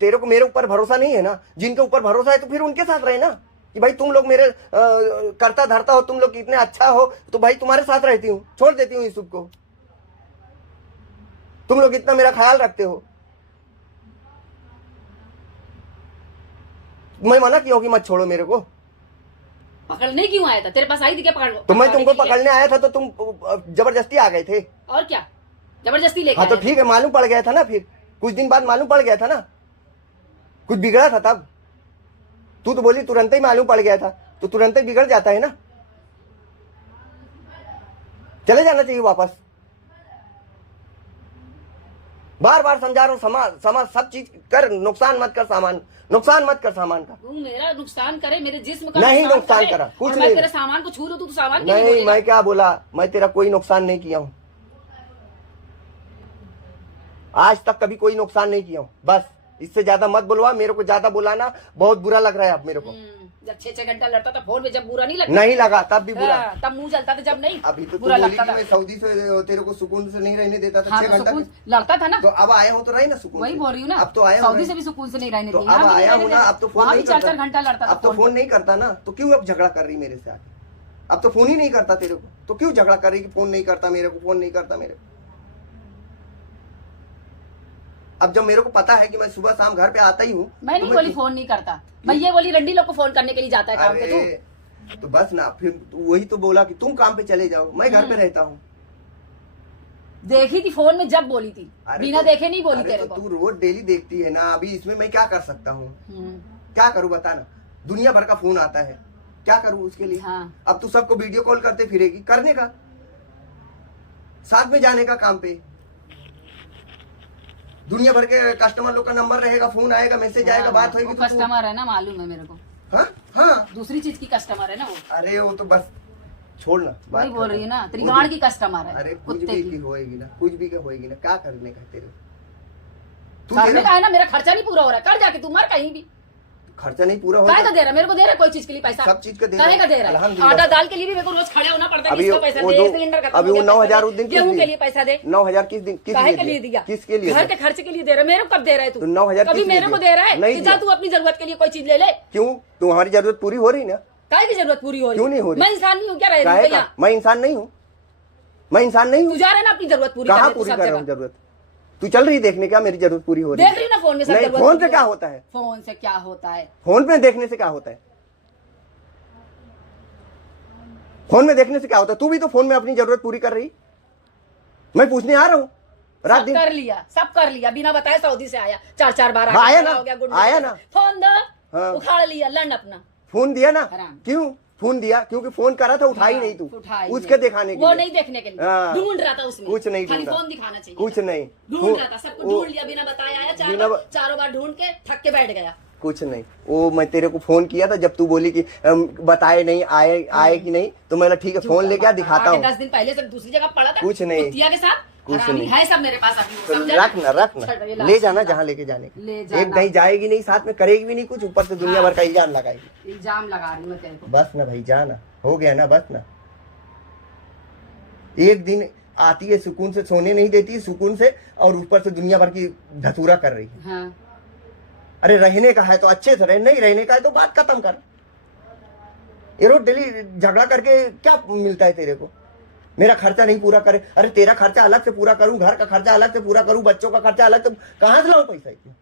तेरे को मेरे ऊपर भरोसा नहीं है ना, जिनके ऊपर भरोसा है तो फिर उनके साथ रहे ना, कि भाई तुम लोग मेरे करता धरता हो, तुम लोग इतने अच्छा हो तो भाई तुम्हारे साथ रहती हूँ, छोड़ देती हूँ इस सब को। तुम लोग इतना मेरा ख्याल रखते हो, मैं मना किया कि मत छोड़ो मेरे को। पकड़ने क्यों आया था? तेरे पास आई थी क्या पकड़? तो मैं तुमको पकड़ने आया था तो तुम जबरदस्ती आ गए थे। और क्या जबरदस्ती लेके? हाँ तो ठीक है, मालूम पड़ गया था ना, फिर कुछ दिन बाद मालूम पड़ गया था ना, कुछ बिगड़ा था तब। तू तो बोली तुरंत ही मालूम पड़ गया था, तो तुरंत ही बिगड़ जाता है ना। चले जाना चाहिए वापस। बार बार समझा रहा हूँ, समाज सब चीज कर, नुकसान मत कर सामान, नुकसान मत कर सामान का। तू मेरा नुकसान करे, मेरे जिस्म का नहीं नुकसान करा, कुछ नहीं। मैं तेरे सामान को छू लूं तो सामान नहीं, मैं क्या बोला, मैं तेरा कोई नुकसान नहीं किया हूँ, आज तक कभी कोई नुकसान नहीं किया हूँ। बस इससे ज्यादा मत बुलवा, मेरे को ज्यादा बुलाना बहुत बुरा लग रहा है अब मेरे को। जब 6-6 घंटा लड़ता था फोन में, जब बुरा नहीं लगता? नहीं लगा, तब भी बुरा। तब मुंह जलता था जब नहीं? अभी तो बुरा लगता था। मैं सऊदी से तेरे को सुकून से नहीं रहने देता था। हाँ, 6 तो घंटा लड़ता था ना, तो अब आया हूँ तो रही ना सुकून। वही बोल रही हूँ ना, अब तो आया सऊदी से भी सुकून से नहीं रहने तो दी। अब आया हूँ ना, अब तो फोन नहीं करता। 4-4 घंटा लड़ता था। अब तो फोन नहीं करता ना, तो क्यों अब झगड़ा कर रही मेरे से आके? अब तो फोन ही नहीं करता तेरे को, तो क्यों झगड़ा कर रही कि फोन नहीं करता मेरे को, फोन नहीं करता मेरे को? अब जब मेरे को पता है कि मैं सुबह शाम घर पे आता ही हूँ। मैं नहीं बोली फोन नहीं करता, मैं ये बोली रंडी लोग को फोन करने के लिए जाता है काम पे तू। तो बस ना, फिर वही तो बोला कि तुम काम पे चले जाओ, मैं घर पे रहता हूँ। देखी थी फोन में जब बोली थी, बिना देखे नहीं बोली तेरे को। तू रोज डेली देखती है ना, अभी इसमें मैं क्या कर सकता हूँ? क्या करूँ बता ना, दुनिया भर का फोन आता है, क्या करूँ उसके लिए? हाँ। अब तू सबको वीडियो कॉल करते फिरेगी, करने का, साथ में जाने का काम पे। दुनिया भर के कस्टमर लोग का नंबर रहेगा, फोन आएगा, मैसेज आएगा, बात होगी। तो कस्टमर है ना, मालूम है मेरे को। हाँ हाँ, दूसरी चीज की कस्टमर है ना वो। अरे वो तो बस छोड़ना, वही बोल रही है ना, तेरी गाड़ की कस्टमर है। अरे कुछ भी की होएगी ना, कुछ भी का होएगी ना, क्या करने का तेरे? तू करने का है ना, मेरा खर्चा नहीं पूरा हो रहा है, कर जाके तू मर कहीं भी। खर्चा नहीं पूरा हो रहा है, दे रहा मेरे को, दे रहा है कोई चीज के लिए पैसा, सब चीज का दे रहा है। आटा दाल के लिए भी मेरे को रोज खड़ा होना पड़ता है, किसको पैसा दे, सिलेंडर का अभी वो 9,000 उस दिन गेहूं के लिए पैसा दे। 9,000 किस दिन, काहे के लिए दिया? किसके लिए? घर के खर्चे के लिए दे रहा है। मेरे को कब दे रहा है तू? तो 9,000 कभी मेरे को दे रहा है कि जा तू अपनी जरूरत के लिए कोई चीज ले ले। क्यों? तुम्हारी जरूरत पूरी हो रही ना? काहे की जरूरत पूरी हो रही? क्यों नहीं हो रही? मैं इंसान नहीं हूँ क्या? रह मैं इंसान नहीं हूँ, मैं इंसान नहीं हूँ। तू जा रहा है ना अपनी जरूरत पूरी कहाँ पूरी कर रहा हूँ जरूरत? तू चल रही देखने क्या मेरी जरूरत पूरी हो रही है? देख रही ना फोन में। नहीं, फोन से क्या होता है? फोन से क्या होता है? फोन में देखने से क्या होता है? फोन में देखने से क्या होता है? तू भी तो फोन में अपनी जरूरत पूरी कर रही। मैं पूछने आ रहा हूँ, रात दिन सब कर लिया बिना बताए। सऊदी से आया 4-4 बार आया ना, आया ना, फोन दो, उखाड़ लिया, लड़ अपना फोन दिया ना। क्यों फोन दिया? क्योंकि फोन करा था, उठाई नहीं तू, उसके दिखाने के लिए, वो नहीं देखने के लिए ढूंढ रहा था उसमें। कुछ नहीं खाली फोन दिखाना चाहिए, कुछ नहीं ढूंढ रहा था, सबको ढूंढ लिया बिना बताए। आया चारों बार ढूंढ के थक के बैठ गया। कुछ नहीं, वो मैं तेरे को फोन किया था जब तू बोली कि बताए नहीं, आए कि नहीं, तो मैं ठीक है फोन लेके दिखाता हूँ। 10 दिन पहले से दूसरी जगह पड़ा था कुछ नहीं के साथ, कुछ हरामी नहीं है सब मेरे पास अभी, तो समझा? रख ना ले जाना जहाँ लेके जाने की। ले एक जाना। नहीं जाएगी नहीं, साथ में करेगी भी नहीं कुछ, ऊपर से दुनिया भर का इल्जाम लगाएगी। इल्जाम लगा रही मैं तेरे को। बस ना भाई, जाना हो गया ना, बस ना। एक दिन आती है सुकून से, सोने नहीं देती सुकून से, और ऊपर से दुनिया भर की धतूरा कर रही है। हाँ। अरे रहने का है तो अच्छे से रहे, नहीं रहने का है तो बात खत्म कर। ये रोज डेली झगड़ा करके क्या मिलता है तेरे को? मेरा खर्चा नहीं पूरा करे, अरे तेरा खर्चा अलग से पूरा करूं, घर का खर्चा अलग से पूरा करूं, बच्चों का खर्चा अलग से, कहां से लाऊं पैसा इतना?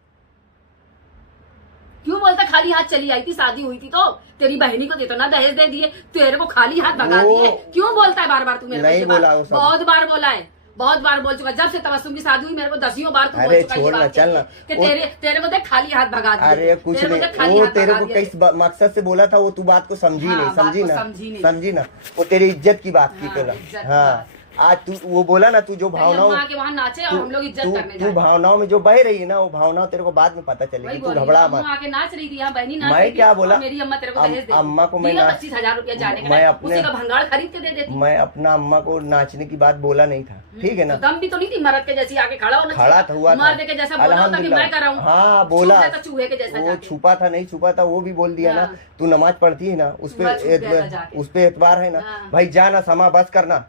क्यों बोलता खाली हाथ चली आई थी? शादी हुई थी तो तेरी बहनी को इतना दहेज दे दिए, तेरे को खाली हाथ भगा दिए। क्यों बोलता है बार बार तू मेरे को? नहीं बोला वो सब। बहुत बार बोला है, बहुत बार बोल चुका। जब से तबस्सुम की शादी हुई मेरे को दसियों बार तू बोल अरे चुका। छोड़ ना, चल ना। कि तेरे को देख खाली हाथ भगा दिए। अरे कुछ नहीं, वो तेरे को किस मकसद से बोला था वो तू बात को समझी नहीं, समझी ना। वो तेरी इज्जत की बात की तेरा। हाँ आज तू वो बोला ना, तू जो भावनाओं के वहाँ नाचे और हम लोग इज्जत करने तू भावनाओं में जो बह रही है ना, वो भावनाओं तेरे को बाद में पता चलेगी। तू घबरा मत। आके नाच रही थी यहाँ, बहनी नाच मैं क्या बोला? मेरी अम्मा तेरे को दहेज दे, अम्मा को मैं 25,000 रुपया जाने का, मैं अपने उसी का भंगाड़ खरीद के दे देती। मैं अपना अम्मा को नाचने की बात बोला नहीं था, ठीक है ना? दम भी तो नहीं थी मर्द के जैसी आके खड़ा होना, खड़ा था, हुआ मर्द के जैसा बोला होता कि मैं कर रहा हूँ। हाँ बोला, चूहे के जैसा। वो छुपा था नहीं छुपा था वो भी बोल दिया ना। तू नमाज पढ़ती है ना, उस पे एतबार है ना भाई। जाना समा बस करना,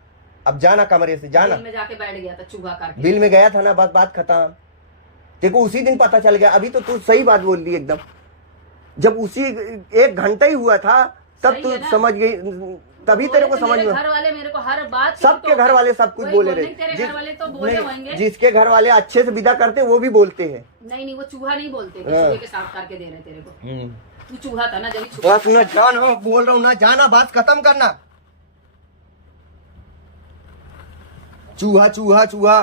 अब जाना कमरे से, जाना। बिल में जाके बैठ गया था चूहा करके। बिल में गया था ना, बस बात खत्म। देखो उसी दिन पता चल गया। अभी तो तू सही बात बोल दी एकदम। जब उसी 1 घंटा ही हुआ था तब तू समझ गई, तभी तेरे को समझ में। घर वाले मेरे को हर बात, सबके घर वाले सब कुछ बोले रहे। जिसके घर वाले अच्छे से विदा करते वो भी बोलते हैं। नहीं वो चूहा नहीं बोलते, चूहे के साथ करके दे रहे तेरे को। तू चूहा था ना जब। बस ना जाना, बोल रहा हूँ ना जाना, बात खत्म करना। चूहा चूहा चूहा,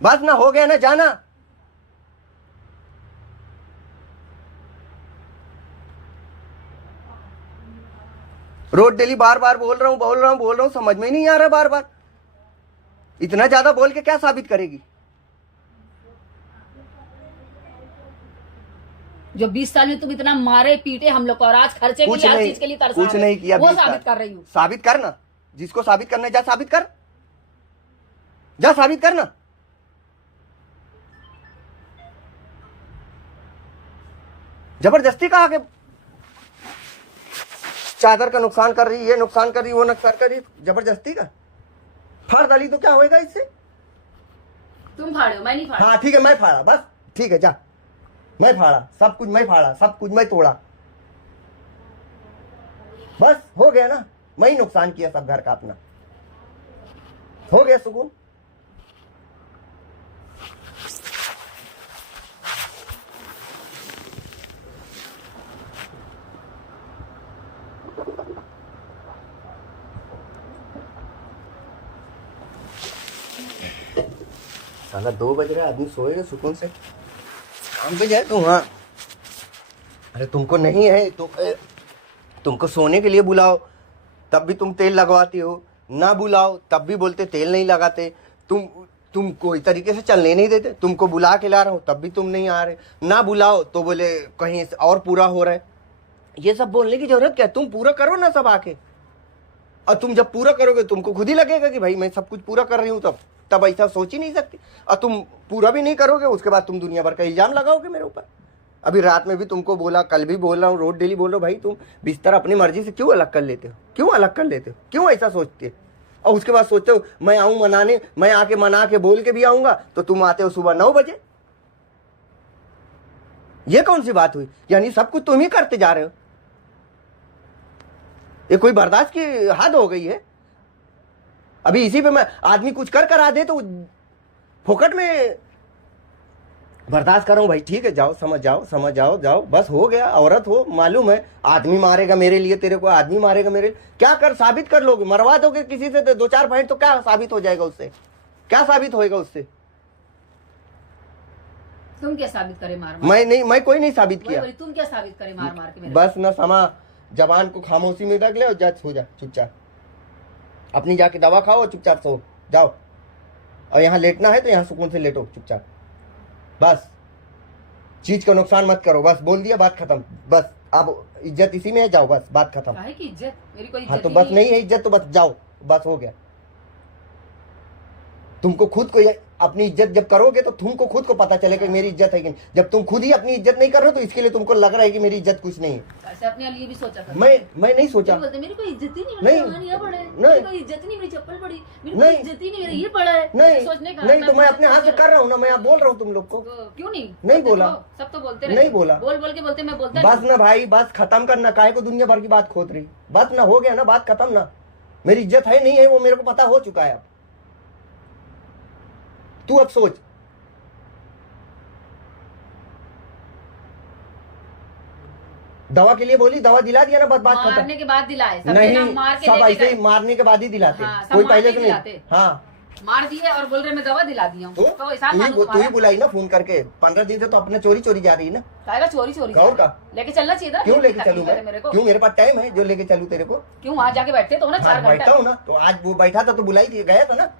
बस ना हो गया ना, जाना। रोज डेली बार बार बोल रहा हूं, समझ में ही नहीं आ रहा। बार बार इतना ज्यादा बोल के क्या साबित करेगी? जो 20 साल में तुम इतना मारे पीटे हम लोग को, और आज खर्चे के लिए, हर चीज के लिए तरसा कुछ नहीं किया। वो साबित कर रही हूँ। साबित करना, जिसको साबित करना है जा साबित कर, जा साबित करना। जबरदस्ती का आगे चादर का नुकसान कर रही, ये नुकसान कर रही, वो नुकसान कर रही, जबरदस्ती का। फाड़ डाली तो क्या होएगा इससे? तुम फाड़े हो, मैं नहीं फाड़ा। हाँ ठीक है, मैं फाड़ा, बस ठीक है, जा। मैं फाड़ा, सब कुछ मैं फाड़ा, सब कुछ मैं तोड़ा, बस हो गया ना। मैं ही नुकसान किया सब घर का अपना, हो गया सुकून। साला 2 बज रहा है, आदमी सोएगा सुकून से, काम पे जाए तो। हाँ अरे तुमको नहीं है तो तुमको सोने के लिए बुलाओ तब भी तुम तेल लगवाती हो, ना बुलाओ तब भी बोलते तेल नहीं लगाते। तुम कोई तरीके से चलने नहीं देते। तुमको बुला के ला रहा हूँ तब भी तुम नहीं आ रहे, ना बुलाओ तो बोले कहीं और पूरा हो रहा है। ये सब बोलने की जरूरत क्या? तुम पूरा करो ना सब आके, और तुम जब पूरा करोगे तुमको खुद ही लगेगा कि भाई मैं सब कुछ पूरा कर रही हूँ। तब ऐसा सोच ही नहीं सकती। और तुम पूरा भी नहीं करोगे, उसके बाद तुम दुनिया भर का इल्जाम लगाओगे मेरे ऊपर। अभी रात में भी तुमको बोला, कल भी बोल रहा हूँ, रोज डेली बोल रहा हूँ, भाई तुम बिस्तर अपनी मर्जी से क्यों अलग कर लेते हो? क्यों अलग कर लेते हो? क्यों ऐसा सोचते हो? और उसके बाद सोचते हो मैं आऊँ मनाने, मैं आके मना के बोल के भी आऊँगा तो तुम आते हो सुबह 9 बजे। ये कौन सी बात हुई? यानी सब कुछ तुम ही करते जा रहे हो। ये कोई बर्दाश्त की हद हो गई है। अभी इसी पे मैं आदमी कुछ कर आ दे तो फोकट में बर्दाश्त कर रहा हूं। भाई ठीक है, जाओ समझ जाओ, जाओ बस हो गया। औरत हो, मालूम है आदमी मारेगा मेरे लिए, तेरे को आदमी मारेगा मेरे लिए। क्या कर साबित कर लोगे? मरवा दोगे किसी से 2-4 पॉइंट तो क्या साबित हो जाएगा उससे? क्या साबित होएगा उससे? तुम क्या साबित करे मार? मैं कोई नहीं साबित किया। तुम क्या साबित करे मार के मेरे? बस न समा, जबान को खामोशी में रख ले और जा, सो जा चुपचाप। अपनी जाके दवा खाओ और चुपचाप सो जाओ। और यहाँ लेटना है तो यहाँ सुकून से लेटो चुपचाप। बस चीज का नुकसान मत करो, बस बोल दिया, बात खत्म। बस अब इज्जत इसी में है, जाओ बस, बात खत्म। काहे की इज्जत? मेरी कोई इज्जत हाँ तो बस नहीं है इज्जत तो बस जाओ, बस हो गया। तुमको खुद को अपनी इज्जत जब करोगे तो तुमको खुद को पता चलेगा कि मेरी इज्जत है कि नहीं। जब तुम खुद ही अपनी इज्जत नहीं कर रहे हो तो इसके लिए तुमको लग रहा है कि मेरी इज्जत कुछ नहीं है। ऐसे अपने लिए भी सोचा कर। मैं नहीं सोचा। बोलते मेरी कोई इज्जत ही नहीं, नहीं, मेरी कोई इज्जत नहीं, मेरी चप्पल पड़ी, मेरी कोई इज्जत ही नहीं, मेरा ये पड़ा है। नहीं सोचने का नहीं, तो मैं अपने हाथ से कर रहा हूँ ना, मैं आप बोल रहा हूँ तुम लोग को। क्यों नहीं बोला, सब तो बोलते नहीं बोला, बोल बोल के बोलते, मैं बोलता बस ना भाई, बस खत्म करना, काहे को दुनिया भर की बात खोद रही, बस ना, हो गया ना, बात खत्म ना। मेरी इज्जत है नहीं है वो मेरे को पता हो चुका है। अब तू अब सोच, दवा के लिए बोली, दवा दिला दिया ना, बस बात खत्म। मारने के बाद दिलाए, नहीं, मार के सब ऐसे ही मारने के बाद ही दिलाते, कोई पहले से नहीं। हाँ, मार दिए और बोल रहे मैं दवा दिला दिया हूँ। तू ही बुलाई ना फोन करके, 15 दिन से तो अपने चोरी चोरी जा रही है ना। काहेगा चोरी चोरी का लेके चलना चाहिए था। क्यों लेके चलूँ मैं? क्यों, मेरे पास टाइम है जो लेके चलूँ तेरे को? क्यों वहाँ जाके बैठते तो ना 4 घंटा बैठा हूँ ना, तो आज वो बैठा था तो बुलाई थी, गया था ना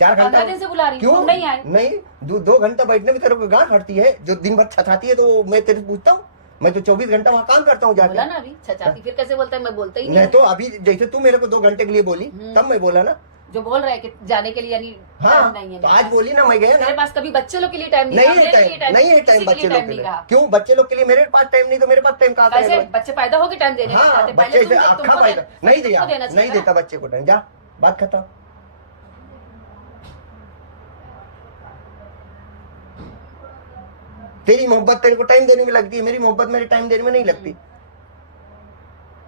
4 घंटा। 15 दिन से बुला रही क्यों नहीं आए? नहीं, 2 घंटा बैठने में तेरे को गांठ हटती है, जो दिन भर छछाती है तो मैं तेरे से पूछता हूँ। मैं तो 24 घंटा वहाँ काम करता हूँ जाके। बोला ना अभी छछाती, फिर कैसे बोलता है? मैं बोलता ही नहीं। तो अभी जैसे तू मेरे को 2 घंटे के लिए बोली तब मैं बोला ना, जो बोल रहा है कि जाने के लिए यानी हाँ, नहीं है। तो आज बोली ना, मैं गया ना। मेरे पास कभी बच्चे लोग के लिए टाइम नहीं है, नहीं है टाइम बच्चे लोग के लिए। क्यों बच्चे लोग के लिए मेरे पास टाइम नहीं, तो मेरे पास टाइम कहाँ से? कैसे बच्चे पैदा होके टाइम देने? हाँ, बच्चे से अक्खा पैदा नहीं दिया, नहीं देता बच्चे को टाइम। जा, बात खत्म। तेरी मोहब्बत तेरे को टाइम देने में लगती है, मेरी मोहब्बत मेरे टाइम देने में नहीं लगती।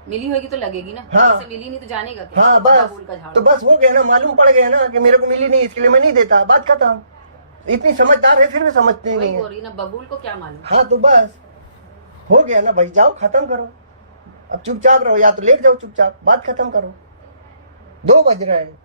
मिली होगी तो लगेगी ना। हाँ, मिली नहीं तो जानेगा क्या? हाँ, बस तो बस हो गया ना, मालूम पड़ गया ना कि मेरे को मिली नहीं, इसके लिए मैं नहीं देता, बात खत्म। इतनी समझदार है फिर भी समझते नहीं है ना, बबूल को क्या मालूम। हाँ, तो बस हो गया ना भाई, जाओ खत्म करो, अब चुपचाप रहो, या तो लेट जाओ चुपचाप, बात खत्म करो। 2 बज रहे हैं।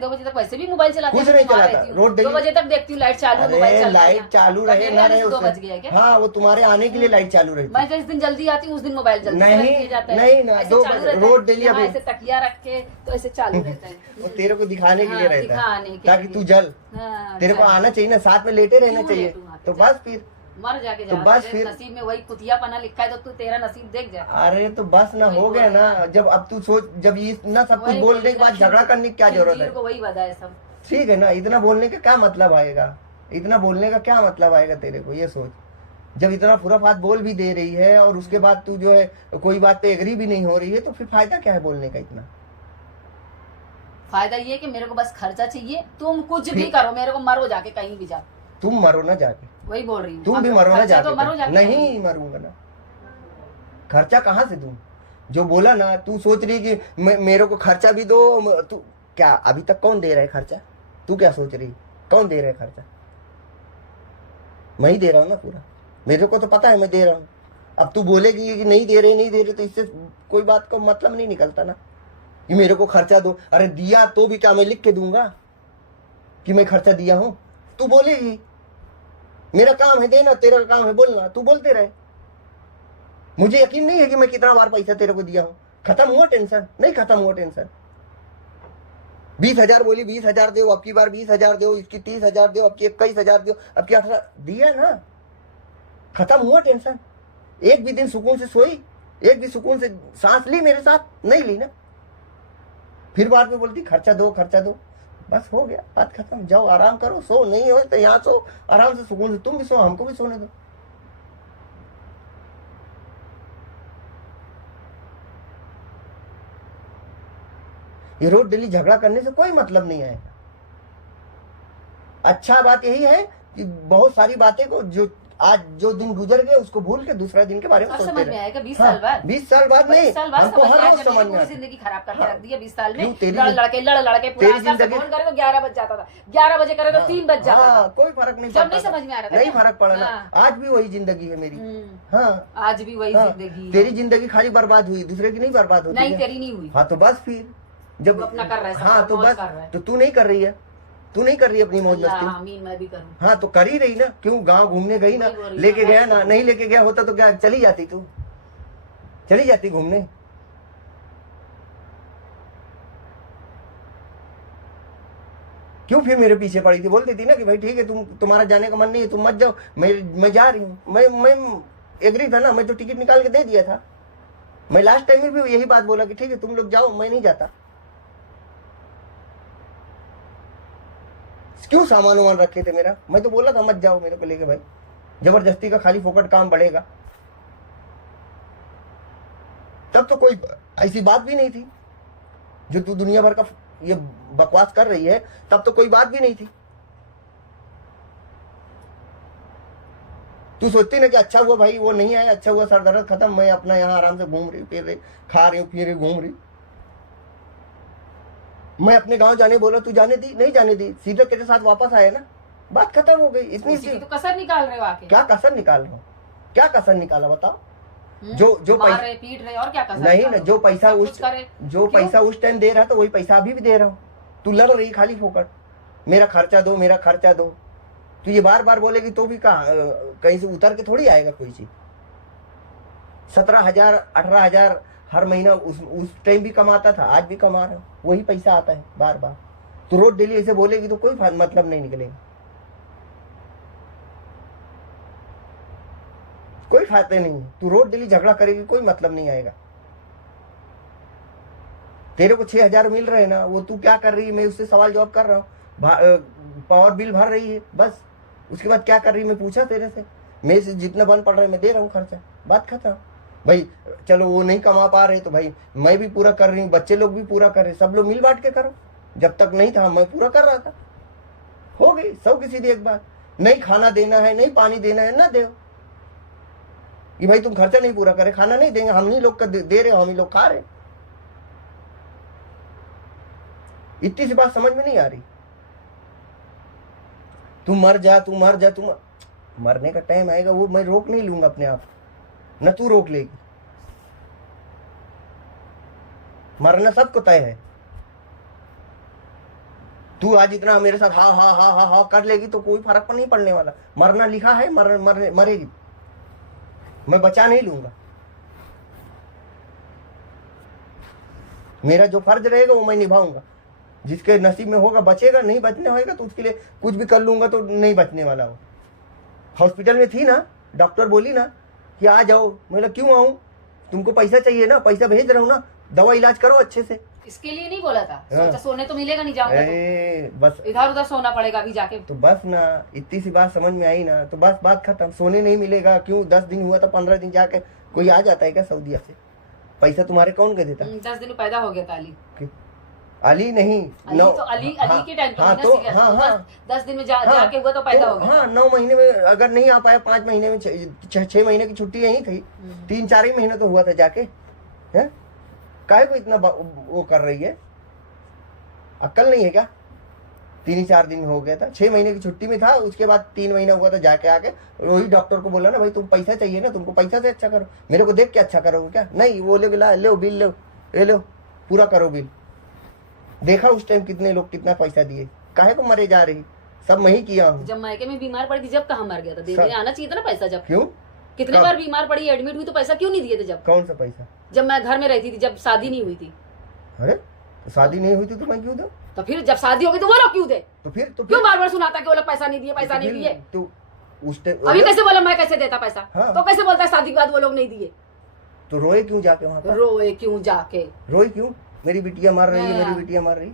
2 बजे तक वैसे भी मोबाइल चलाते कुछ नहीं चलाता, रोड 2 बजे तक देखती हूँ लाइट चालू, मोबाइल लाइट चालू रहे ना रहे, 2 बज गया क्या? हाँ, वो तुम्हारे आने के लिए लाइट चालू रही। मैं जिस दिन जल्दी आती हूँ उस दिन मोबाइल जल्दी नहीं जाता है। नहीं ना, 2 बजे रोड डेली अभी ऐसे तकिया रख के तो ऐसे चालू रहता है। वो तेरे को दिखाने के लिए रहता है, ताकि तू जल। तेरे को आना चाहिए ना, साथ में लेटे रहना चाहिए, तो बस फिर मर जाके तो बस फिर नसीब में वही कुतियापना लिखा है, तो तू तेरा नसीब देख जा। अरे तो बस ना, हो गया ना। जब अब तू सोच, जब ये ना सब कुछ बोलने के बाद झगड़ा करने की क्या जरूरत है? वही वादा है सब, ठीक है ना। इतना बोलने का क्या मतलब आएगा? इतना बोलने का क्या मतलब आएगा तेरे को? ये सोच, जब इतना पूरा बात बोल भी दे रही है और उसके बाद तू जो है कोई बात पे एग्री भी नहीं हो रही है, तो फिर फायदा क्या है बोलने का? इतना फायदा ये कि मेरे को बस खर्चा चाहिए, तुम कुछ भी करो, मेरे को मरो जाके कहीं भी जा। तुम मरो ना जाके, वही बोल रही हूँ। तुम भी मरो ना जाके। तो मरो जाके। नहीं मरूंगा ना, खर्चा कहाँ से दूं? जो बोला ना, तू सोच रही कि मेरे को खर्चा भी दो। तू क्या अभी तक कौन दे रहा है खर्चा? तू क्या सोच रही, कौन दे रहा है खर्चा? मैं ही दे रहा हूँ ना पूरा, मेरे को तो पता है मैं दे रहा हूँ। अब तू बोलेगी कि नहीं दे रहे, तो इससे कोई बात का मतलब नहीं निकलता ना कि मेरे को खर्चा दो। अरे दिया तो भी क्या मैं लिख के दूंगा कि मैं खर्चा दिया हूँ? तू बोलेगी, मेरा काम है देना, तेरा काम है बोलना, तू बोलते रहे। मुझे यकीन नहीं है कि मैं कितना बार पैसा तेरे को दिया हूं। खत्म हुआ टेंशन? नहीं खत्म हुआ टेंशन। 20,000 बोली, 20,000 दो, अब की बार 20,000 दो, इसकी 30,000 दो, अब की 21,000 दो, अब की 18 दिया ना, खत्म हुआ टेंशन। एक भी दिन सुकून से सोई, एक भी सुकून से सांस ली मेरे साथ? नहीं ली ना। फिर बाद में बोलती खर्चा दो, खर्चा दो। बस हो गया, बात खत्म। जाओ आराम करो, सो नहीं हो तो यहाँ सो आराम से, सुकून से। तुम भी सो, हमको भी सोने दो। ये रोज डेली झगड़ा करने से कोई मतलब नहीं आएगा। अच्छा बात यही है कि बहुत सारी बातें को जो आज जो दिन गुजर गए उसको भूल के दूसरा दिन के बारे में सोचते रहे। आएगा 20 साल बाद। 20 साल बाद नहीं, हमको हर रोज समझ में आता है। जिंदगी खराब करके रख दी है 20 साल में। लड़ लड़के पूरा जिंदगी फोन करे तो 11 बज जाता था, 11 बजे करे तो 3 बज जाता था। कोई फर्क नहीं पड़ता, जब नहीं समझ में आ रहा था, नहीं फर्क पड़ा ना। आज भी वही जिंदगी है मेरी। हाँ, आज भी वही जिंदगी। तेरी जिंदगी खाली बर्बाद हुई, दूसरे की नहीं बर्बाद होती। नहीं, तेरी नहीं हुई। हाँ, तो बस फिर जब अपना कर रहा है। हाँ, तो बस, तो तू नहीं कर रही है, तू नहीं कर रही अपनी मौज मस्ती। मैं भी करूं। हाँ, तो कर ही रही ना। क्यों? गांव घूमने गई ना, लेके गया ना। नहीं लेके गया होता तो क्या चली जाती? तू चली जाती घूमने। क्यों फिर मेरे पीछे पड़ी थी? बोल देती ना कि भाई ठीक है, तुम्हारा जाने का मन नहीं है, तुम मत जाओ, मैं जा रही हूँ। मैं एग्री था ना, मैं तो टिकट निकाल के दे दिया था। मैं लास्ट टाइम में भी यही बात बोला कि ठीक है तुम लोग जाओ, मैं नहीं जाता। क्यों सामान वामान रखे थे मेरा? मैं तो बोला था मत जाओ मेरे को लेके भाई, जबरदस्ती का खाली फोकट काम बढ़ेगा। तब तो कोई ऐसी बात भी नहीं थी जो तू दुनिया भर का ये बकवास कर रही है, तब तो कोई बात भी नहीं थी। तू सोचती ना कि अच्छा हुआ भाई वो नहीं आया, अच्छा हुआ सर दर्द खत्म, मैं अपना यहाँ आराम से घूम रही, फिर रही, खा रही हूँ, पी रही, घूम रही। मैं अपने गांव जाने बोला, तू जाने दी? नहीं जाने दी, सीधे तेरे साथ वापस आया ना, बात खत्म हो गई। इतनी तो कसर निकाल रहे हो आके। क्या कसर निकाल रहा हूँ? क्या कसर निकाला बताओ? जो मार रहे, पीट रहे, और क्या कसर नहीं ना, जो पैसा उस टाइम दे रहा था वही पैसा अभी भी दे रहा हूँ। तू लड़ रही खाली फोकट, मेरा खर्चा दो, मेरा खर्चा दो। तू ये बार बार बोलेगी तो भी कहीं से उतर के थोड़ी आएगा कोई चीज। 17,000 18,000 हर महीना उस टाइम भी कमाता था, आज भी कमा रहा हूँ, वही पैसा आता है बार बार। तो रोज डेली ऐसे बोलेगी तो कोई मतलब नहीं निकलेगा, कोई फायदा नहीं। तू रोज डेली झगड़ा करेगी, कोई मतलब नहीं आएगा। तेरे को 6,000 मिल रहे हैं ना, वो तू क्या कर रही है? मैं उससे सवाल जवाब कर रहा हूँ। पावर बिल भर रही है बस, उसके बाद क्या कर रही है मैं पूछा तेरे से? मेरे से जितना बन पड़ रहा है मैं दे रहा हूँ खर्चा, बात खत्म। भाई चलो वो नहीं कमा पा रहे तो भाई मैं भी पूरा कर रही हूँ, बच्चे लोग भी पूरा कर रहे, सब लोग मिल बांट के करो। जब तक नहीं था मैं पूरा कर रहा था, हो गई सब की सीधी एक बात। नहीं खाना देना है, नहीं पानी देना है, ना दो कि भाई तुम खर्चा नहीं पूरा करे, खाना नहीं देंगे, हम ही लोग का दे रहे हो, हम ही लोग खा रहे। इतनी सी बात समझ में नहीं आ रही। तू मर जा, तू मर जा, तू मरने का टाइम आएगा वो मैं रोक नहीं लूंगा अपने आप, न तू रोक लेगी। मरना सबको तय है। तू आज इतना मेरे साथ हा हा हा हा हा कर लेगी तो कोई फर्क नहीं पड़ने वाला। मरना लिखा है, मरेगी, मैं बचा नहीं लूंगा। मेरा जो फर्ज रहेगा वो मैं निभाऊंगा। जिसके नसीब में होगा बचेगा, नहीं बचने होगा तो उसके लिए कुछ भी कर लूंगा तो नहीं बचने वाला हो। हॉस्पिटल में थी ना, डॉक्टर बोली ना कि आ जाओ, मैं क्यों आऊं? तुमको पैसा चाहिए ना, पैसा भेज रहा हूं ना, दवा इलाज करो अच्छे से। इसके लिए नहीं बोला था, सोचा सोने तो मिलेगा नहीं, जाऊंगा तो बस इधर उधर सोना पड़ेगा अभी जाके। तो बस ना, इतनी सी बात समझ में आई ना, तो बस बात खत्म। सोने नहीं मिलेगा क्यों? 10 दिन हुआ था, 15 दिन जाके कोई आ जाता है क्या सऊदीया से? पैसा तुम्हारे कौन के देता? 10 दिन पैदा हो गया था अली नहीं, अली तो अली के टाइम तो 10 दिन में जाके हुआ तो पैदा हो गया। हाँ 9 महीने में अगर नहीं आ पाया, 5 महीने में, 6 महीने की छुट्टी यही थी, 3-4 ही महीने तो हुआ था जाके। है काहे को इतना वो कर रही है? अक्ल नहीं है क्या? 3-4 दिन हो गया था, 6 महीने की छुट्टी में था, उसके बाद 3 महीना हुआ था जाके आके वही डॉक्टर को बोला ना भाई तुम पैसा चाहिए ना, तुमको पैसा से अच्छा करो, मेरे को देख के अच्छा करोगे क्या? नहीं, वो लो बिल लो पूरा करो बिल। देखा उस टाइम कितने लोग कितना पैसा दिए, काहे को मरे जा रही? सब मैं ही किया हूँ। जब मायके में बीमार पड़ी थी जब कहाँ मर गया था? देने आना चाहिए था ना पैसा। जब क्यों? कितने बार बीमार पड़ी, एडमिट हुई तो पैसा क्यों नहीं दिए थे? जब कौन सा पैसा? जब मैं घर में रहती थी, जब शादी नहीं हुई थी। अरे तो शादी नहीं हुई थी तो मैं क्यों दूं? तो फिर जब शादी होगी तो वो लोग क्यों दे? तो फिर क्यों बार बार सुनाता कि वो लोग पैसा नहीं दिए, पैसा नहीं दिए? तो उस टाइम अभी कैसे बोला मैं कैसे देता पैसा? हाँ। तो कैसे बोलता है शादी के बाद वो लोग नहीं दिए? तो रोए क्यों जाके वहाँ पर? रोए क्यों जाके? रोए क्यों? मेरी बिटिया मर रही है, मेरी बिटिया मर रही।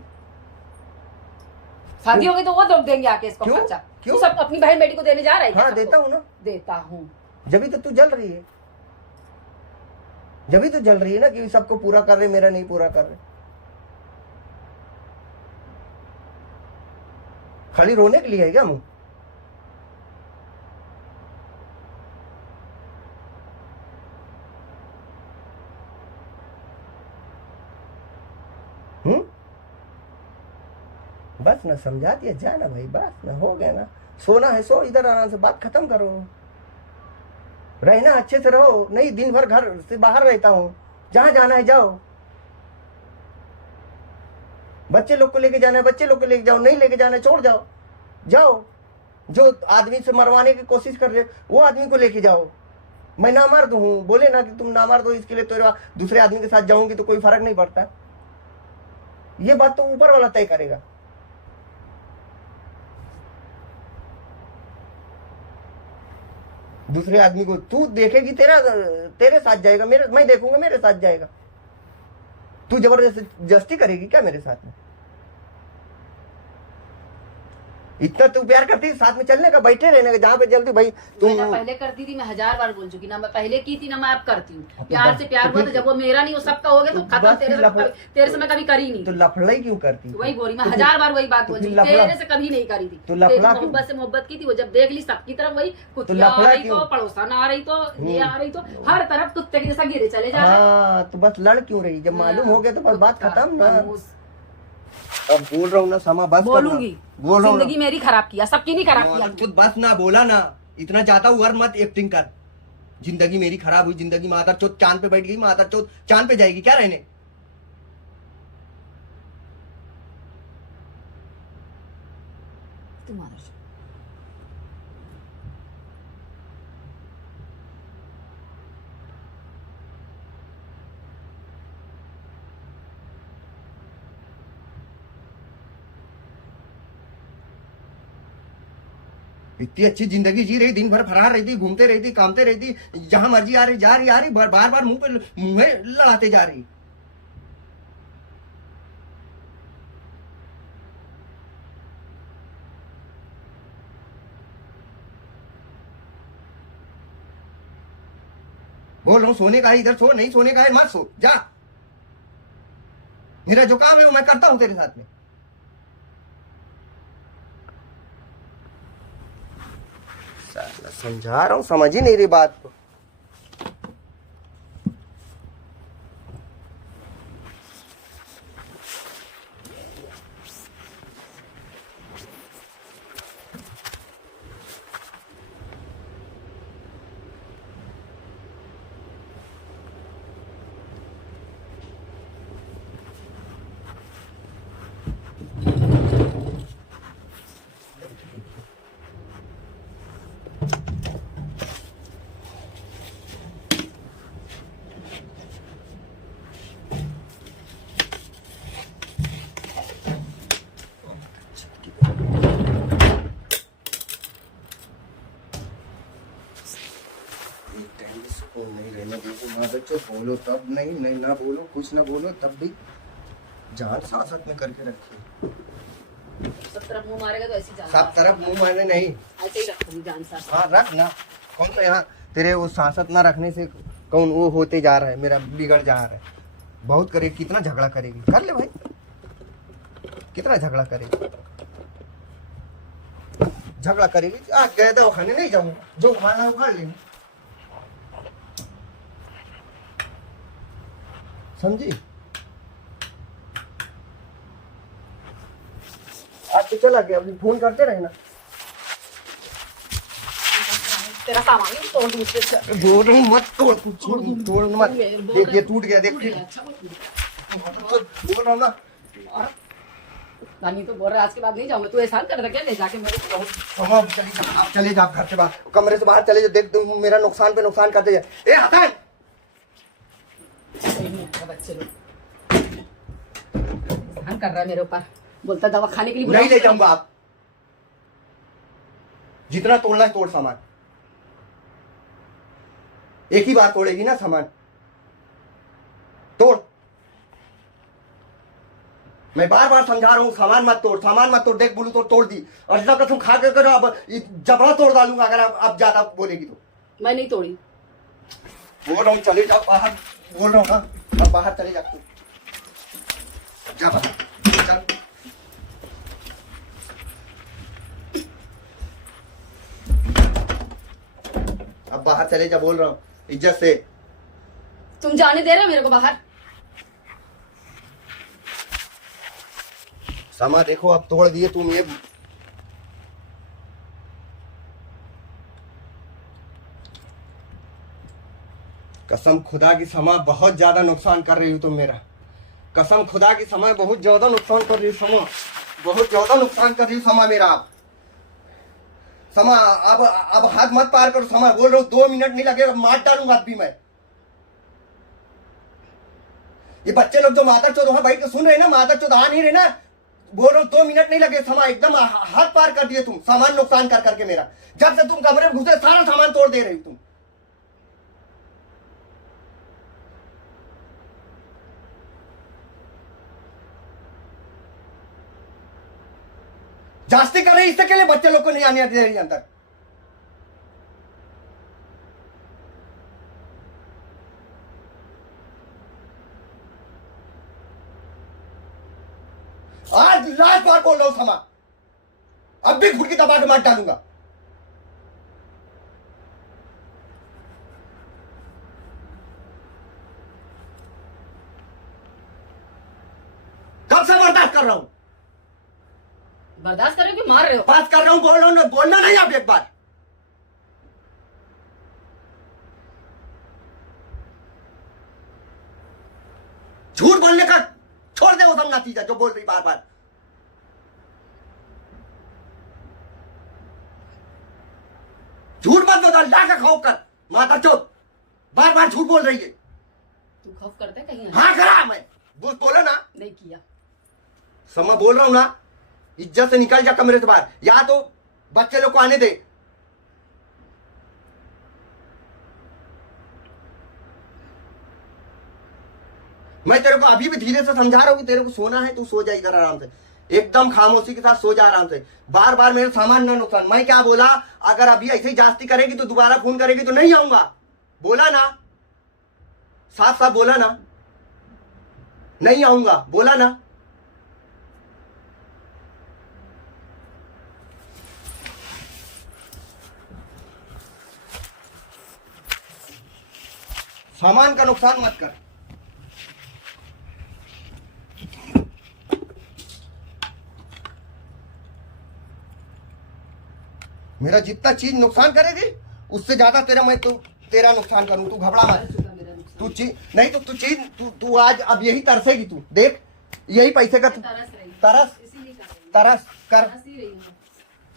शादी होगी तो वो लोग देंगे आके इसको खर्चा। क्यों? सब अपनी बहन बेटी को देने जा रहे हैं? हाँ देता हूँ ना, देता हूँ। जब तो तू जल रही है, जब तो जल रही है ना कि सबको पूरा कर रहे, मेरा नहीं पूरा कर रहे। खाली रोने के लिए है क्या मुंह? बस ना समझा दिया जा ना भाई, बस ना हो गया ना। सोना है सो, इधर आराम से बात खत्म करो। रहना अच्छे से रहो, नहीं दिन भर घर से बाहर रहता हूँ, जहां जाना है जाओ। बच्चे लोग को लेके जाना है बच्चे लोग को लेके जाओ, नहीं लेके जाना है छोड़ जाओ, जाओ। जो आदमी से मरवाने की कोशिश कर रहे वो आदमी को लेके जाओ। मैं नामर्द हूँ, बोले ना कि तुम नामर्द हो, इसके लिए तो दूसरे आदमी के साथ जाऊंगी तो कोई फर्क नहीं पड़ता। ये बात तो ऊपर वाला तय करेगा। दूसरे आदमी को तू देखेगी, तेरे साथ जाएगा, मैं देखूंगा मेरे साथ जाएगा। तू जबरदस्ती करेगी क्या मेरे साथ में? इतना तू प्यार करती है, साथ में चलने का, बैठे रहने का, जहाँ पे जल्दी भाई तुम। मैं पहले करती थी, मैं 1000 बार बोल चुकी ना, मैं पहले की थी ना, मैं अब करती हूँ। प्यार से प्यार हुआ तो जब वो मेरा नहीं, वो सबका हो गया तो खत्म। तेरे से मैं कभी करी नहीं। तो लफड़ाई क्यों करती? वही बोली मैं 1000 बार वही बात बोल चुकी, तेरे से कभी नहीं करी थी। तो लफड़ा मोहब्बत से मोहब्बत की थी, वो जब देख ली सबकी तरफ वही कुत्तियां आ रही तो, पड़ोसन आ रही तो, ये आ रही तो, हर तरफ कुत्ते के जैसा गिरे चले जा रहे। तो बस लड़ क्यों रही? जब मालूम हो गया तो बस बात खत्म ना। अब बोल रहा हूँ ना समा, बस बोलूंगी। बोल रहा हूँ, जिंदगी मेरी खराब किया, सबकी नहीं खराब किया। खुद बस ना बोला ना, इतना ज्यादा उगर मत एक्टिंग कर। जिंदगी मेरी खराब हुई, जिंदगी मादर चौथ चांद पे बैठ गई, मादर चौथ चांद पे जाएगी क्या रहने? इतनी अच्छी जिंदगी जी रही, दिन भर फरार रहती, घूमते रहती, कामते रहती, जहां मर्जी आ रही बार बार मुंह पे मुंह लड़ाते जा रही। बोल रहा हूँ सोने का है, इधर सो, नहीं सोने का है मत सो, जा। मेरा जो काम है वो मैं करता हूँ तेरे साथ में। समझा रहा हूँ, समझ ही नहीं रही बात को। नहीं रहना देखो माँ बच्चों, बोलो तब नहीं, नहीं ना बोलो, कुछ ना बोलो तब भी जान सांसत में करके रखिए। सब तरफ मुंह मारेगा तो ऐसी जान, सब तरफ मुंह मारने नहीं, ऐसे ही रखूंगी जान सांसत। हाँ रख ना, कौन सा यहाँ तेरे वो सांसत ना रखने से कौन वो होते जा रहा है, मेरा बिगड़ जा रहा है। बहुत करे, कितना झगड़ा करेगी, कर ले भाई, कितना झगड़ा करेगी, झगड़ा करेगी। आज गए दवा खाने नहीं जाऊंगा, जो खाना उखाड़ लेंगे, समझी? आज तो चला गया, अभी फोन करते रहे ना। तेरा सामान ही तोड़ दूँ उसके से। बोल रहा हूँ मत तोड़, तोड़ मत, देख ये टूट गया, देख बोल रहा हूँ ना। नानी तो बोल रहा है आज के बाद नहीं जाऊंगा, तू एहसान कर रहा क्या ले जाके मेरे को? अब चले जा घर से बाहर, कमरे से बाहर चले जा, देख तुम मेरा नुकसान पे नुकसान करते जाए। ए हसन, बच्चे लोग एहसान कर रहा है मेरे ऊपर, बोलता दवा खाने के लिए नहीं ले जाऊंगा। आप जितना तोड़ना है तोड़ सामान, एक ही बार तोड़ेगी ना सामान, तोड़। मैं बार बार समझा रहा हूँ सामान मत तोड़, सामान मत तोड़। देख बोलू तो तोड़ दी, और इतना कसम खा कर करो, अब जबड़ा तोड़ डालूंगा अगर अब ज्यादा बोलेगी तो। मैं नहीं तोड़ी, बोल रहा हूँ चले जाओ बाहर, बोल रहा हूँ ना, अब बाहर चले जाओ, जा बाहर चल। अब बाहर चले जा, बोल रहा हूँ इज्जत से। तुम जाने दे रहे हो मेरे को बाहर? समा देखो अब तोड़ दिए तुम ये। कसम खुदा की समा बहुत ज्यादा नुकसान कर रही हो तुम मेरा, कसम खुदा की समा बहुत ज्यादा नुकसान कर रही हो समा, बहुत ज्यादा नुकसान कर रही हो समा मेरा। आप समा अब हाथ मत पार करो समा, बोल रहा हूँ 2 मिनट नहीं लगेगा, मार डालूंगा अब भी मैं। ये बच्चे लोग जो मादर चौथ वहां बैठ के सुन रहे ना, मादर चौथ आ नहीं रहे ना, बोल रहा हूँ 2 मिनट नहीं लगे समा, एकदम हाथ पार कर दिए तुम, सामान नुकसान कर करके मेरा। जब से तुम कमरे में घुसे सारा सामान तोड़ दे रही तुम। जास्ती कर रही, इससे के लिए बच्चे लोग को नहीं आने दे रही अंदर। आज लास्ट बार बोल रहा हूं समा, अब भी घुटकी दबा के मार डालूंगा। कब से बर्दाश्त कर रहा हूं? बर्दाश्त कर रहे हो कि मार रहे हो? बात कर रहा हूं, बोल रहा हूं, बोलना नहीं अब एक बार। झूठ बोलने का छोड़ दे वो सब नतीजा जो बोल रही बार बार। झूठ मत बोल, अल्लाह का खौफ कर, माता चोट बार बार झूठ बोल रही है। तू खौफ करता है कहीं? हाँ करा, मैं बोला ना, नहीं किया। समा बोल रहा हूं ना, इज्जत से निकल जा कमरे से बाहर, या तो बच्चे लोग को आने दे। मैं तेरे को अभी भी धीरे से समझा रहा हूं कि तेरे को सोना है, तू सो जा इधर आराम से, एकदम खामोशी के साथ सो जा आराम से। बार बार मेरे सामान ना नुकसान। मैं क्या बोला, अगर अभी ऐसे ही जास्ती करेगी तो दोबारा फोन करेगी तो नहीं आऊंगा, बोला ना, साफ साफ बोला ना, नहीं आऊंगा, बोला ना। सामान का नुकसान मत कर। मेरा जितना चीज नुकसान करेगी उससे ज्यादा तेरा नुकसान करूं, तू घबरा मत। तू चीज नहीं तो तू आज अब यही तरसेगी, तू देख यही पैसे का तरस कर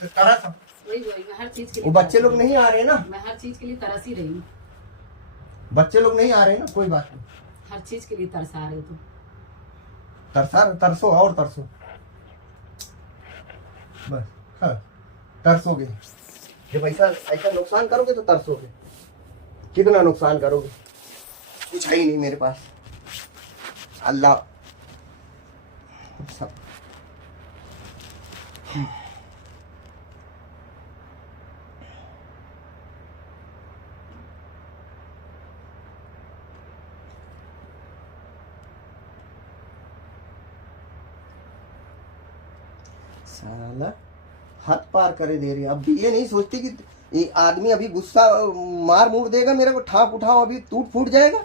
तरस। मैं हर चीज के वो लिए बच्चे लोग नहीं आ रहे ना, मैं हर चीज के लिए तरस ही रही हूँ। बच्चे लोग नहीं आ रहे ना, कोई बात नहीं, हर चीज के लिए तरसा रहे हो। तरसो और तरसो बस। हाँ, तरसोगे जब ऐसा नुकसान करोगे तो तरसोगे। कितना नुकसान करोगे, कुछ है ही नहीं मेरे पास, अल्लाह सब। साला हद पार करे दे रही। अब भी ये नहीं सोचती कि ये आदमी अभी गुस्सा मार मूर देगा मेरे को, ठाप उठाओ अभी टूट फूट जाएगा,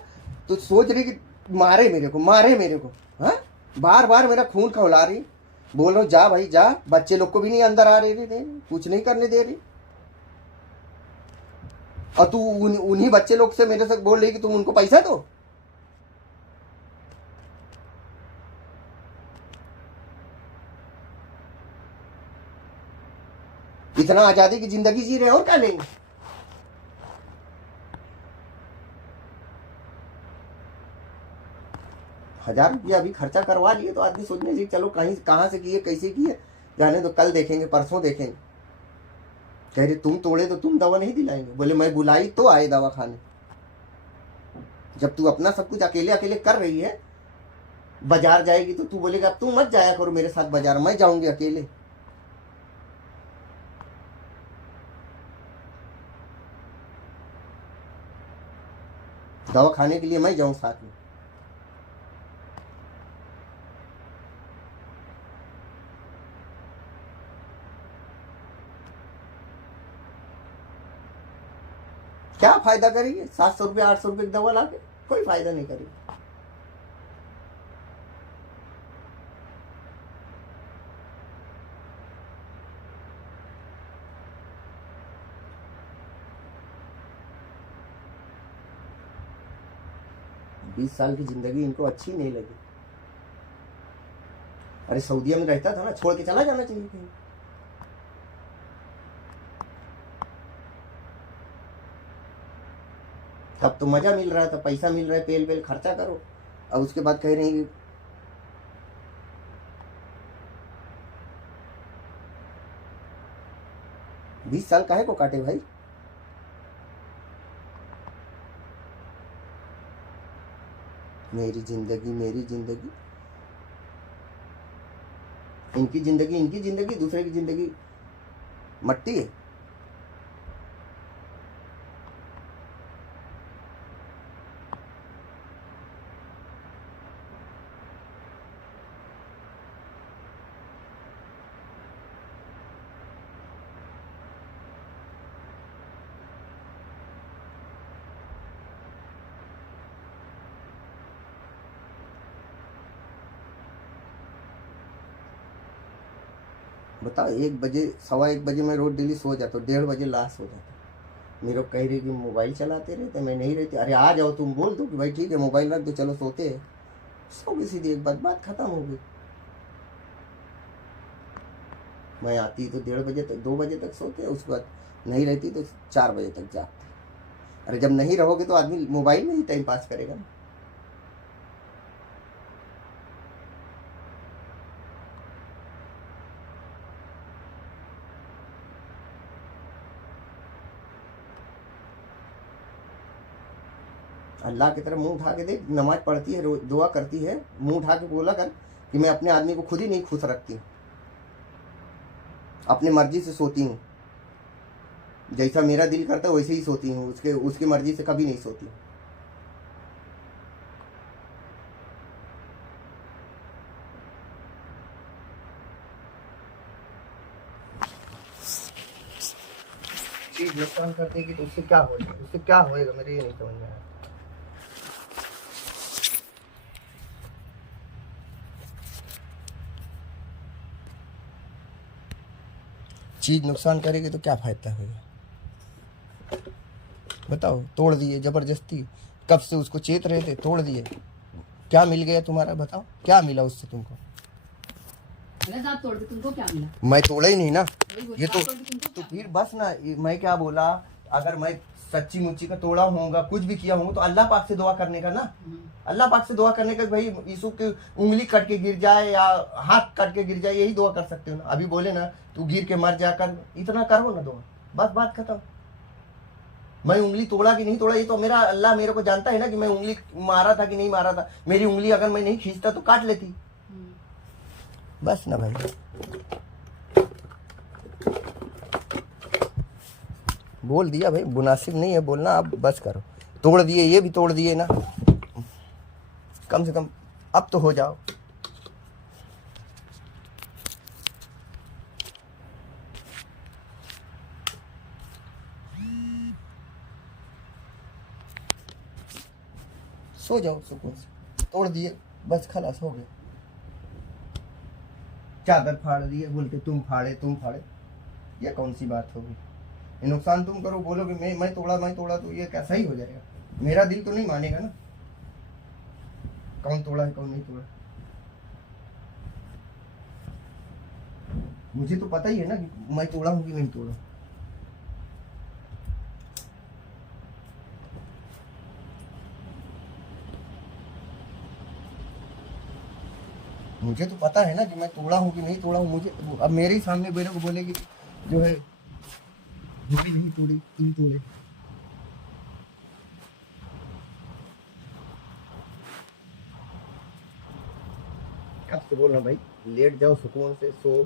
तो सोच रही कि मारे मेरे को। हाँ, बार बार मेरा खून खौला रही। बोल रहा हूँ जा भाई जा, बच्चे लोग को भी नहीं अंदर आ रही थी, कुछ नहीं करने दे रही। और तू उन्हीं बच्चे लोग से मेरे से बोल रही कि तुम उनको पैसा दो। इतना आजादी की जिंदगी जी रहे और क्या लेंगे। ₹1000 अभी खर्चा करवा लिए तो आदमी सोचने से चलो कहीं कहां से किए कैसे किए जाने तो, कल देखेंगे परसों देखेंगे। कह रहे तुम तोड़े तो तुम दवा नहीं दिलाएंगे। बोले मैं बुलाई तो आए दवा खाने। जब तू अपना सब कुछ अकेले अकेले कर रही है, बाजार जाएगी तो तू बोलेगा अब तू मत जाया करो मेरे साथ बाजार, मैं जाऊंगी अकेले। दवा खाने के लिए मैं जाऊं साथ में। क्या फायदा करेगी 700 रुपये 800 रुपये की दवा लाके, कोई फायदा नहीं करेगी। बीस साल की जिंदगी इनको अच्छी नहीं लगी। अरे सऊदीया में रहता था ना, छोड़ के चला जाना चाहिए कहीं। तब तो मजा मिल रहा था, पैसा मिल रहा है, पेल पेल खर्चा करो। और उसके बाद कह रही है 20 साल काहे को काटे भाई। मेरी जिंदगी इनकी जिंदगी दूसरे की जिंदगी मट्टी है। बताओ 1 बजे 1:15 बजे मैं रोज डेली सो जाता हूँ, 1:30 बजे लास्ट हो जाता। मेरे को कह रही कि मोबाइल चलाते रहते, मैं नहीं रहती। अरे आ जाओ, तुम बोल दो कि भाई ठीक है मोबाइल रख दो, चलो सोते हैं, सो गई सीधी एक बात खत्म हो गई। मैं आती तो 1:30 बजे तक 2 बजे तक सोते, उसके बाद नहीं रहती तो 4 बजे तक जागते। अरे जब नहीं रहोगे तो आदमी मोबाइल में ही टाइम पास करेगा ना। अल्लाह की तरफ मुंह उठा के देख, नमाज पढ़ती है, दुआ करती है, मुंह उठा के बोला कर कि मैं अपने आदमी को खुद ही नहीं खुश रखती, अपनी मर्जी से सोती हूँ, जैसा मेरा दिल करता है वैसे ही सोती हूँ, उसकी मर्जी से कभी नहीं सोती। चीज नुकसान कर देगी तो उससे क्या होएगा मेरे ये नहीं समझ में आया। चीज नुकसान करेगी तो क्या फायदा होगा बताओ। तोड़ दिए जबरदस्ती, कब से उसको चेत रहे थे, तोड़ दिए, क्या मिल गया तुम्हारा बताओ, क्या मिला उससे तुमको? दांत तोड़ के तुमको क्या मिला? मैं तोड़ा ही नहीं ना ये तो फिर बस ना, मैं क्या बोला, अगर मैं सच्ची मुच्ची का तोड़ा होऊंगा, कुछ भी किया होऊंगा तो अल्लाह पाक से दुआ करने का ना, अल्लाह पाक से दुआ करने का। भाई यीशु की उंगली कट के गिर जाए या हाथ कट के गिर जाए, यही दुआ कर सकते हो ना। अभी बोले ना तू गिर के मर जाकर, इतना करो ना दुआ, बस बात खत्म। मैं उंगली तोड़ा कि नहीं तोड़ा ये तो मेरा अल्लाह मेरे को जानता है ना कि मैं उंगली मारा था कि नहीं मारा था। मेरी उंगली अगर मैं नहीं खींचता तो काट लेती, बस ना भाई। बोल दिया भाई, मुनासिब नहीं है बोलना, अब बस करो। तोड़ दिए, ये भी तोड़ दिए ना, कम से कम अब तो हो जाओ। सो जाओ सुकून से। तोड़ दिए बस, खलास हो गए। चादर फाड़ दिए, बोलते तुम फाड़े, ये कौन सी बात होगी? नुकसान तुम करो, बोलो कि मैं तोड़ा तो ये कैसा ही हो जाएगा? मेरा दिल तो नहीं मानेगा ना कौन तोड़ा है कौन नहीं तोड़ा। मुझे तो पता ही है ना कि मैं तोड़ा हूं कि नहीं तोड़ा। मुझे तो पता है ना कि मैं तोड़ा हूं कि नहीं तोड़ा हूं। मुझे अब मेरे ही सामने मेरे को बोलेगी जो है नहीं तोड़ी, तुम तोड़े। कब से बोल रहा भाई, लेट जाओ सुकून से, सो।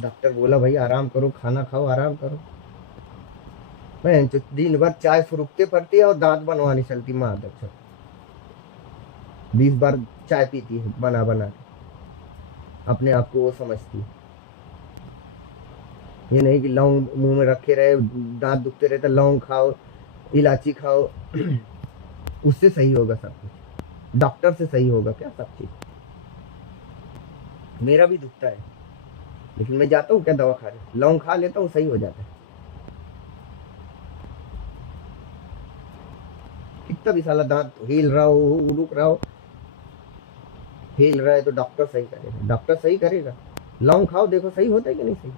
डॉक्टर बोला भाई आराम करो, खाना खाओ, आराम करो। मैं दिन भर चाय फुरुकते पड़ती है और दांत बनवानी चलती माँ दर्शक। 20 बार चाय पीती है बना के, अपने आप को वो समझती है। ये नहीं कि लौंग मुंह में रखे रहे, दांत दुखते रहे तो लौंग खाओ, इलायची खाओ, उससे सही होगा सब कुछ। डॉक्टर से सही होगा क्या सब चीज? मेरा भी दुखता है लेकिन मैं जाता हूँ क्या दवा खाने, लौंग खा लेता हूँ, सही हो जाता है। कितना भी साला दांत हिल रहा हो, रुक रहा हो, हिल रहा है तो डॉक्टर सही करेगा, लौंग खाओ, देखो सही होता है कि नहीं सही।